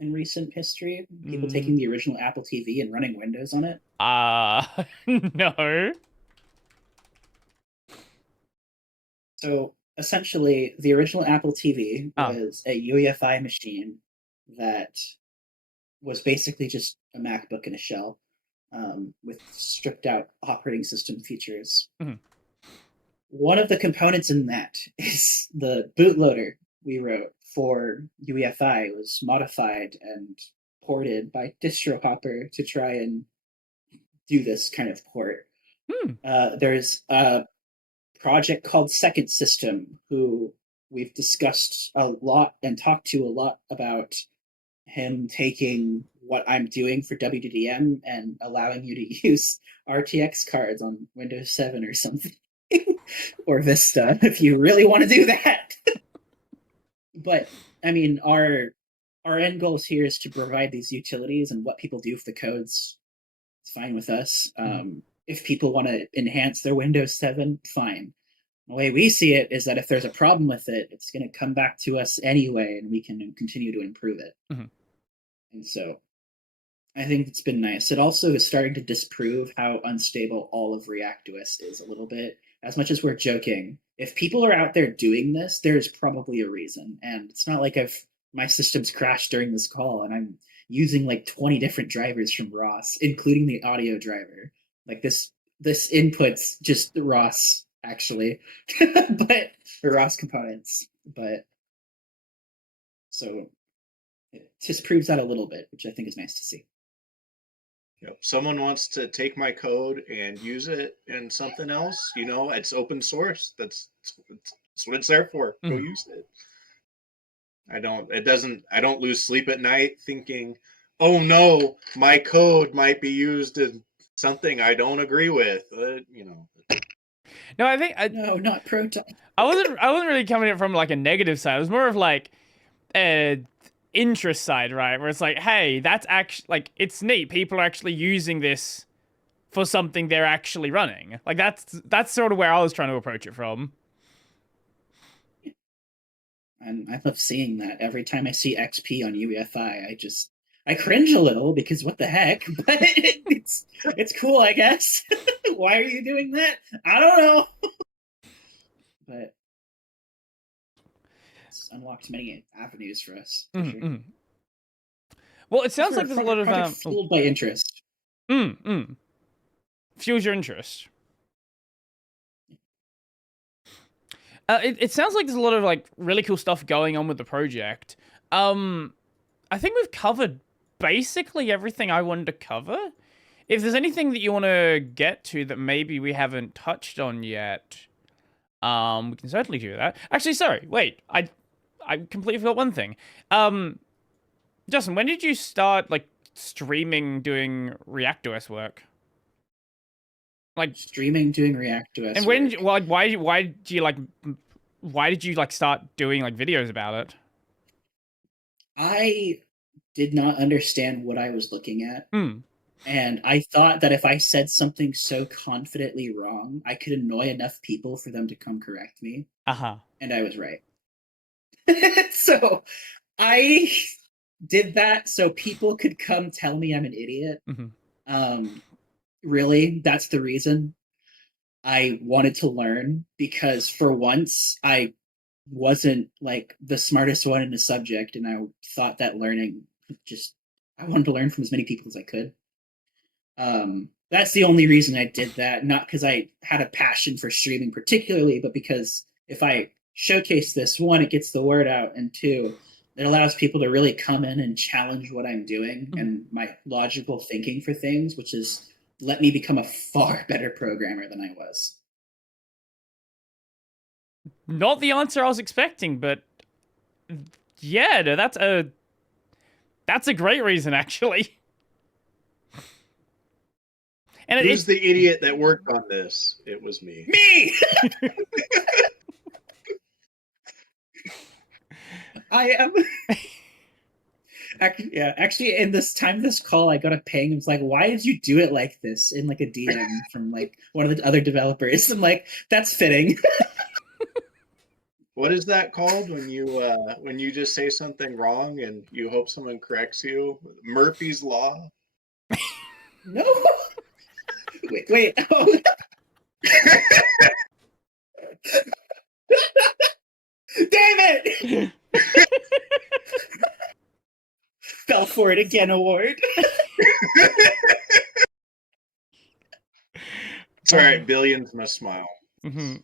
in recent history? People taking the original Apple TV and running Windows on it? No. So essentially, the original Apple TV was a UEFI machine that was basically just a MacBook in a shell with stripped out operating system features. Mm-hmm. One of the components in that is the bootloader we wrote for UEFI was modified and ported by DistroHopper to try and do this kind of port. Hmm. There's a project called Second System, who we've discussed a lot and talked to a lot about him taking what I'm doing for WDDM and allowing you to use RTX cards on Windows 7 or something, or Vista, if you really want to do that. But I mean, our end goals here is to provide these utilities, and what people do with the codes, it's fine with us. If people want to enhance their Windows 7, fine. The way we see it is that if there's a problem with it, it's going to come back to us anyway, and we can continue to improve it. And so I think it's been nice. It also is starting to disprove how unstable all of ReactOS is a little bit. As much as we're joking, if people are out there doing this, there's probably a reason. And it's not like my system's crashed during this call and I'm using like 20 different drivers from ROS, including the audio driver. Like this input's just ROS actually, but ROS components. But so it just proves that a little bit, which I think is nice to see. Someone wants to take my code and use it in something else, it's open source. That's what it's there for. Go use it. I don't lose sleep at night thinking, oh no, my code might be used in something I don't agree with. No, I think no, not proton. I wasn't really coming at it from like a negative side. It was more of like interest side, right? Where it's like, hey, that's actually like, it's neat. People are actually using this for something they're actually running. Like that's sort of where I was trying to approach it from. And I love seeing that. Every time I see XP on UEFI, I cringe a little because what the heck? But it's cool, I guess. Why are you doing that? I don't know. But it's unlocked many avenues for us. For sure. Well, it sounds like there's a lot of fueled by interest. Fuels your interest. It sounds like there's a lot of like really cool stuff going on with the project. I think we've covered basically everything I wanted to cover. If there's anything that you want to get to that maybe we haven't touched on yet, we can certainly do that. Actually, sorry, wait, I completely forgot one thing. Justin, when did you start like streaming doing ReactOS work? Like streaming doing ReactOS. And when why did you like start doing like videos about it? I did not understand what I was looking at. And I thought that if I said something so confidently wrong, I could annoy enough people for them to come correct me. And I was right. So I did that so people could come tell me I'm an idiot. Really, that's the reason. I wanted to learn because for once I wasn't like the smartest one in the subject, and I thought that learning I wanted to learn from as many people as I could. That's the only reason I did that, not because I had a passion for streaming particularly, but because if I showcase this, one, it gets the word out, and two, it allows people to really come in and challenge what I'm doing and my logical thinking for things, which is let me become a far better programmer than I was. Not the answer I was expecting, but yeah, no, that's a great reason, actually. And who's the idiot that worked on this? It was me. Me! I am. Actually, in this call, I got a ping. It was like, why did you do it like this? In like a DM from like one of the other developers. I'm like, that's fitting. What is that called when you just say something wrong and you hope someone corrects you? Murphy's Law? No. Wait. Oh. Damn it! Fell for it again award. It's all right. Billions must smile. God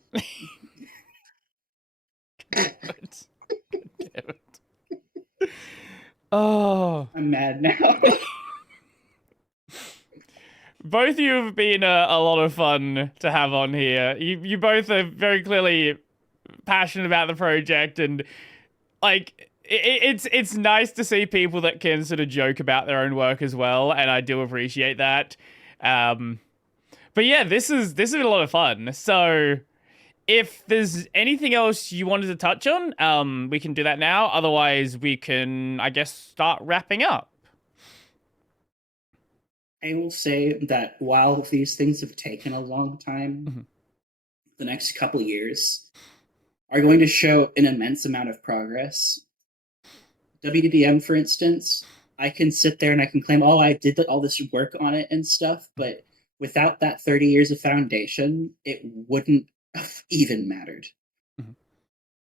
damn it. Oh. I'm mad now. Both of you have been a lot of fun to have on here. You both are very clearly passionate about the project, and like it's nice to see people that can sort of joke about their own work as well, and I do appreciate that. But yeah, this has been a lot of fun. So if there's anything else you wanted to touch on, we can do that now. Otherwise, we can, I guess, start wrapping up. I will say that while these things have taken a long time, the next couple years are going to show an immense amount of progress. WDBM, for instance, I can sit there and I can claim, oh, I did all this work on it and stuff, but without that 30 years of foundation, it wouldn't have even mattered.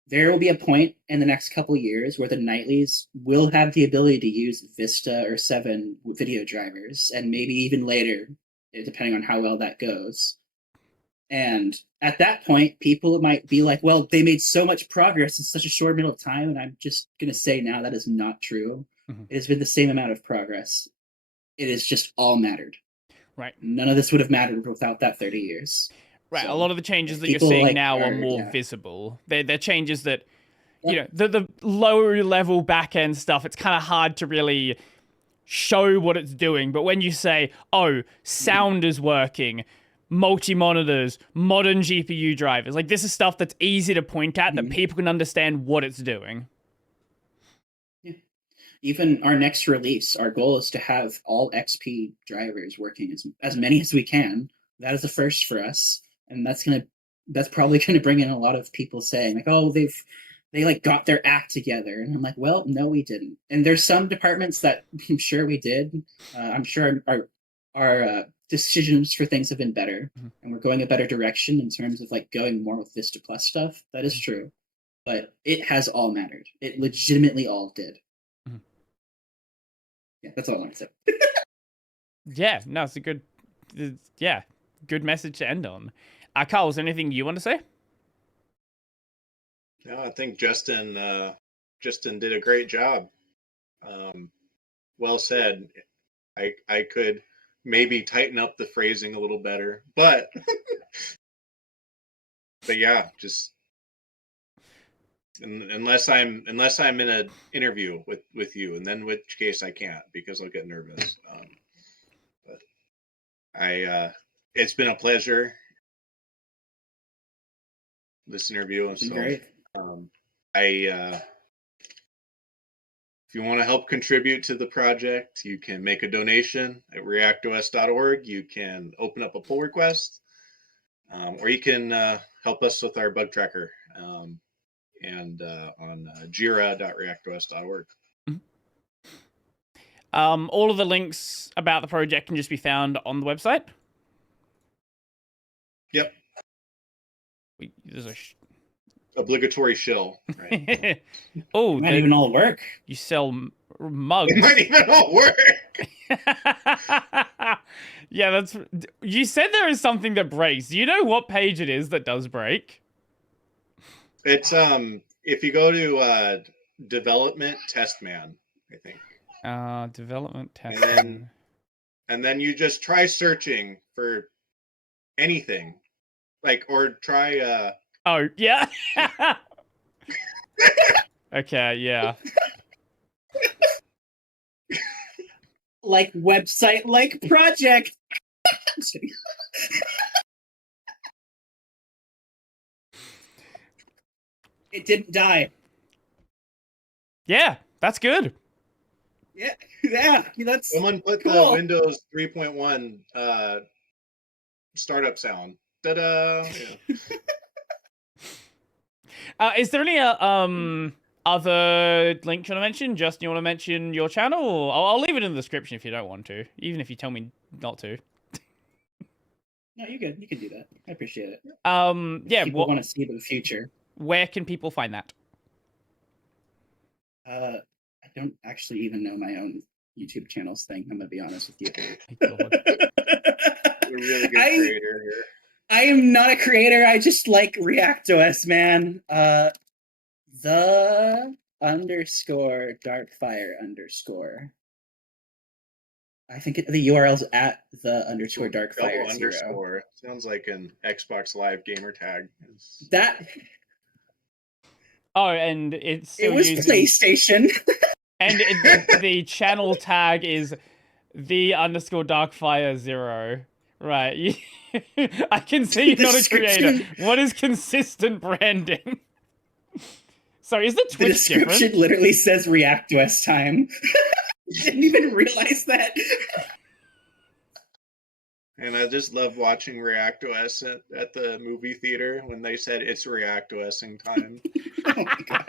There will be a point in the next couple years where the Nightlies will have the ability to use Vista or 7 video drivers, and maybe even later, depending on how well that goes. And at that point, people might be like, well, they made so much progress in such a short amount of time, and I'm just going to say now that is not true. It has been the same amount of progress. It has just all mattered. Right. None of this would have mattered without that 30 years. Right, So, a lot of the changes that you're people, seeing like, now are more visible. They're changes that, you know, the lower level back end stuff, it's kind of hard to really show what it's doing. But when you say, oh, sound is working, multi-monitors, modern GPU drivers, like this is stuff that's easy to point at that people can understand what it's doing. Yeah. Even our next release, our goal is to have all XP drivers working as many as we can. That is a first for us. And that's probably gonna bring in a lot of people saying like, oh, they like got their act together, and I'm like, well, no, we didn't. And there's some departments that I'm sure we did. I'm sure our decisions for things have been better, and we're going a better direction in terms of like going more with Vista Plus stuff. That is true, but it has all mattered. It legitimately all did. Yeah, that's all I want to say. Yeah, no, it's a good message to end on. Carl, is there anything you want to say? No, I think Justin did a great job. Well said. I could maybe tighten up the phrasing a little better, but yeah, just unless I'm in an interview with you, and then which case I can't because I'll get nervous. But it's been a pleasure, this interview, and so great. if you want to help contribute to the project, you can make a donation at reactos.org. You can open up a pull request, or you can help us with our bug tracker, and on jira.reactos.org. All of the links about the project can just be found on the website. Yep. There's a obligatory shill. Right? Oh, might even all work. You sell mugs. It might even all work. Yeah, that's. You said there is something that breaks. Do you know what page it is that does break? It's if you go to development test man, I think. Development test and then you just try searching for anything, like, or try. Oh yeah. Okay, yeah. Like website, like project. It didn't die. Yeah, that's good. Yeah, that's someone put cool. The Windows 3.1 startup sound. Ta-da! Yeah. Is there any other link you want to mention? Justin, you want to mention your channel? I'll leave it in the description if you don't want to, even if you tell me not to. No, you're good. You can do that. I appreciate it. Yeah. People want to see the future. Where can people find that? I don't actually even know my own YouTube channel's thing. I'm gonna be honest with you. You're a really good creator here. I am not a creator. I just like ReactOS, man. The _darkfire_. I think the URL's at the _ Double darkfire 0. underscore. Sounds like an Xbox Live gamer tag. That Oh, and it's still it was using PlayStation. and the channel tag is the _ darkfire 0. Right. I can see you're not a creator. What is consistent branding? So is the The Twitch description different? literally says ReactOS time. Didn't even realize that. And I just love watching ReactOS at the movie theater when they said it's ReactOSing time. Oh my god.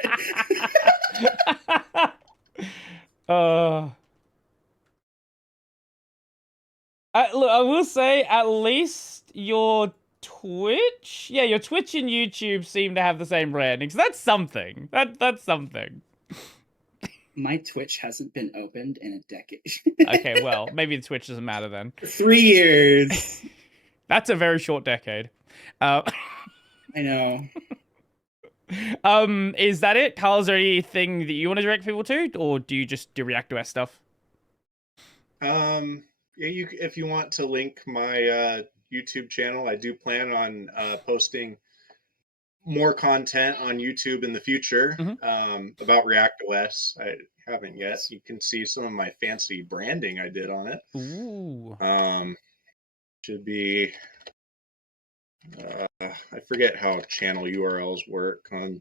Look, I will say, at least your Twitch, your Twitch and YouTube seem to have the same branding. So that's something. That's something. My Twitch hasn't been opened in a decade. Okay, well, maybe the Twitch doesn't matter then. 3 years. That's a very short decade. I know. Is that it? Carl, is there anything that you want to direct people to, or do you just do ReactOS stuff? Yeah, if you want to link my YouTube channel, I do plan on posting more content on YouTube in the future about ReactOS. I haven't yet. You can see some of my fancy branding I did on it. Ooh. Should be I forget how channel URLs work on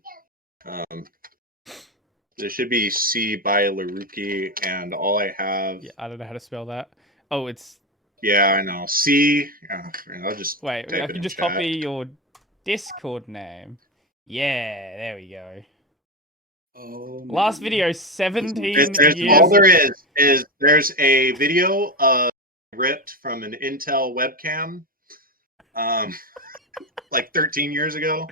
there should be C by Laruki, and all I have. Yeah, I don't know how to spell that. Oh, it's. Yeah, I know. C. I'll just wait. I can just copy your Discord name. Yeah, there we go. Oh. Last video, 17 years. All there is there's a video ripped from an Intel webcam, like 13 years ago.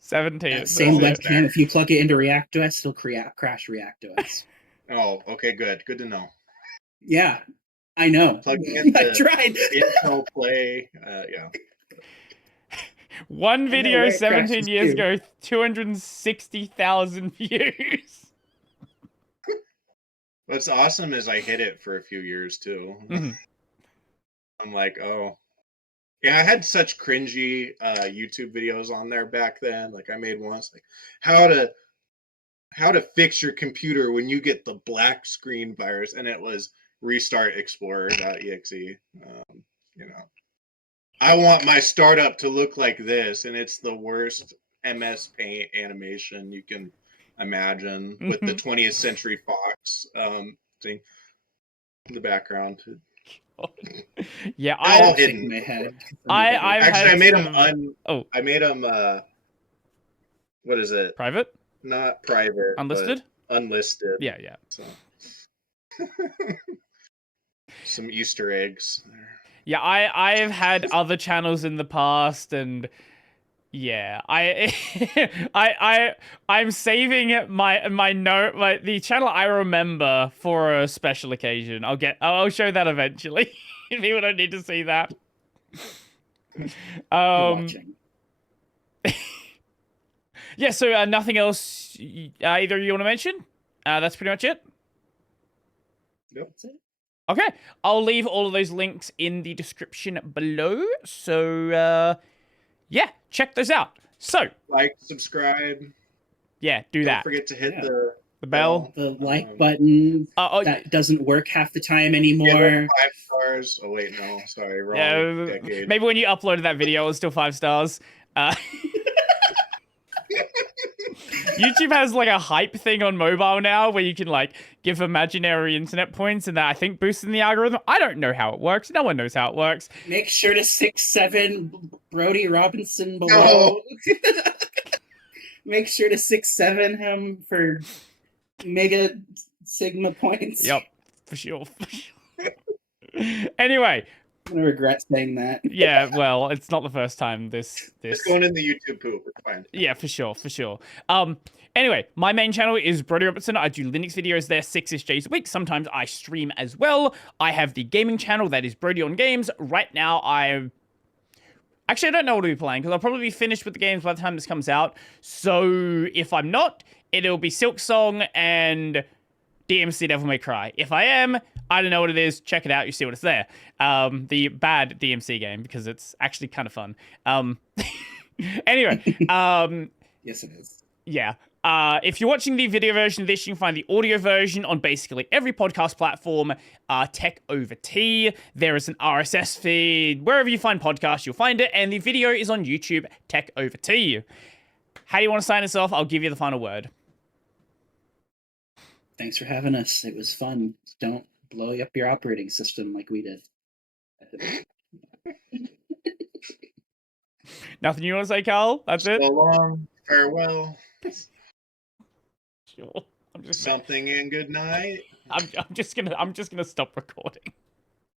17. Same webcam. If you plug it into ReactOS, it'll crash ReactOS. Oh, okay, good to know. Yeah, I know. Plugging into I tried. Intel Play, yeah. One video 17 years ago, 260,000 views. What's awesome is I hit it for a few years too. I'm like, oh. Yeah, I had such cringy YouTube videos on there back then. Like I made once like how to fix your computer when you get the black screen virus, and it was restart explorer.exe. You know, I want my startup to look like this, and it's the worst MS Paint animation you can imagine with the 20th Century Fox thing in the background. Yeah, all hidden. I made them I made them what is it? Private? Not private. Unlisted? Unlisted. Yeah. So. Some Easter eggs. Yeah, I've had other channels in the past, and yeah, I'm saving the channel I remember for a special occasion. I'll show that eventually. People don't need to see that. Yeah, so nothing else either you want to mention? That's pretty much it. Yep, that's it. Okay, I'll leave all of those links in the description below. So, yeah, check those out. So, like, subscribe. Yeah, do that. Don't forget to hit the bell. The like button. That doesn't work half the time anymore. Give it 5 stars. Oh, wait, no. Sorry, wrong decade. Maybe when you uploaded that video, it was still 5 stars. YouTube has like a hype thing on mobile now where you can like give imaginary internet points, and that I think boosts in the algorithm. I don't know how it works. No one knows how it works. Make sure to 6-7 Brody Robinson below. No. Make sure to 6-7 him for mega sigma points. Yep, for sure. Anyway. I'm gonna regret saying that. Yeah, well, it's not the first time this. It's going in the YouTube poop. It's fine. Yeah, for sure. Anyway, my main channel is Brody Robertson. I do Linux videos there 6-ish days a week. Sometimes I stream as well. I have the gaming channel that is Brody on Games. Right now, actually, I don't know what I'll be playing because I'll probably be finished with the games by the time this comes out. So if I'm not, it'll be Silksong and DMC Devil May Cry. If I am, I don't know what it is. Check it out. You see what it's there. The bad DMC game, because it's actually kind of fun. Anyway, Yes, it is. yeah. If you're watching the video version of this, you can find the audio version on basically every podcast platform, Tech Over Tea. There is an RSS feed. Wherever you find podcasts, you'll find it. And the video is on YouTube, Tech Over Tea. How do you want to sign us off? I'll give you the final word. Thanks for having us. It was fun. Don't blow up your operating system like we did. Nothing you want to say, Carl? That's it? So long. Farewell. Sure. Something and good night. I'm just gonna stop recording.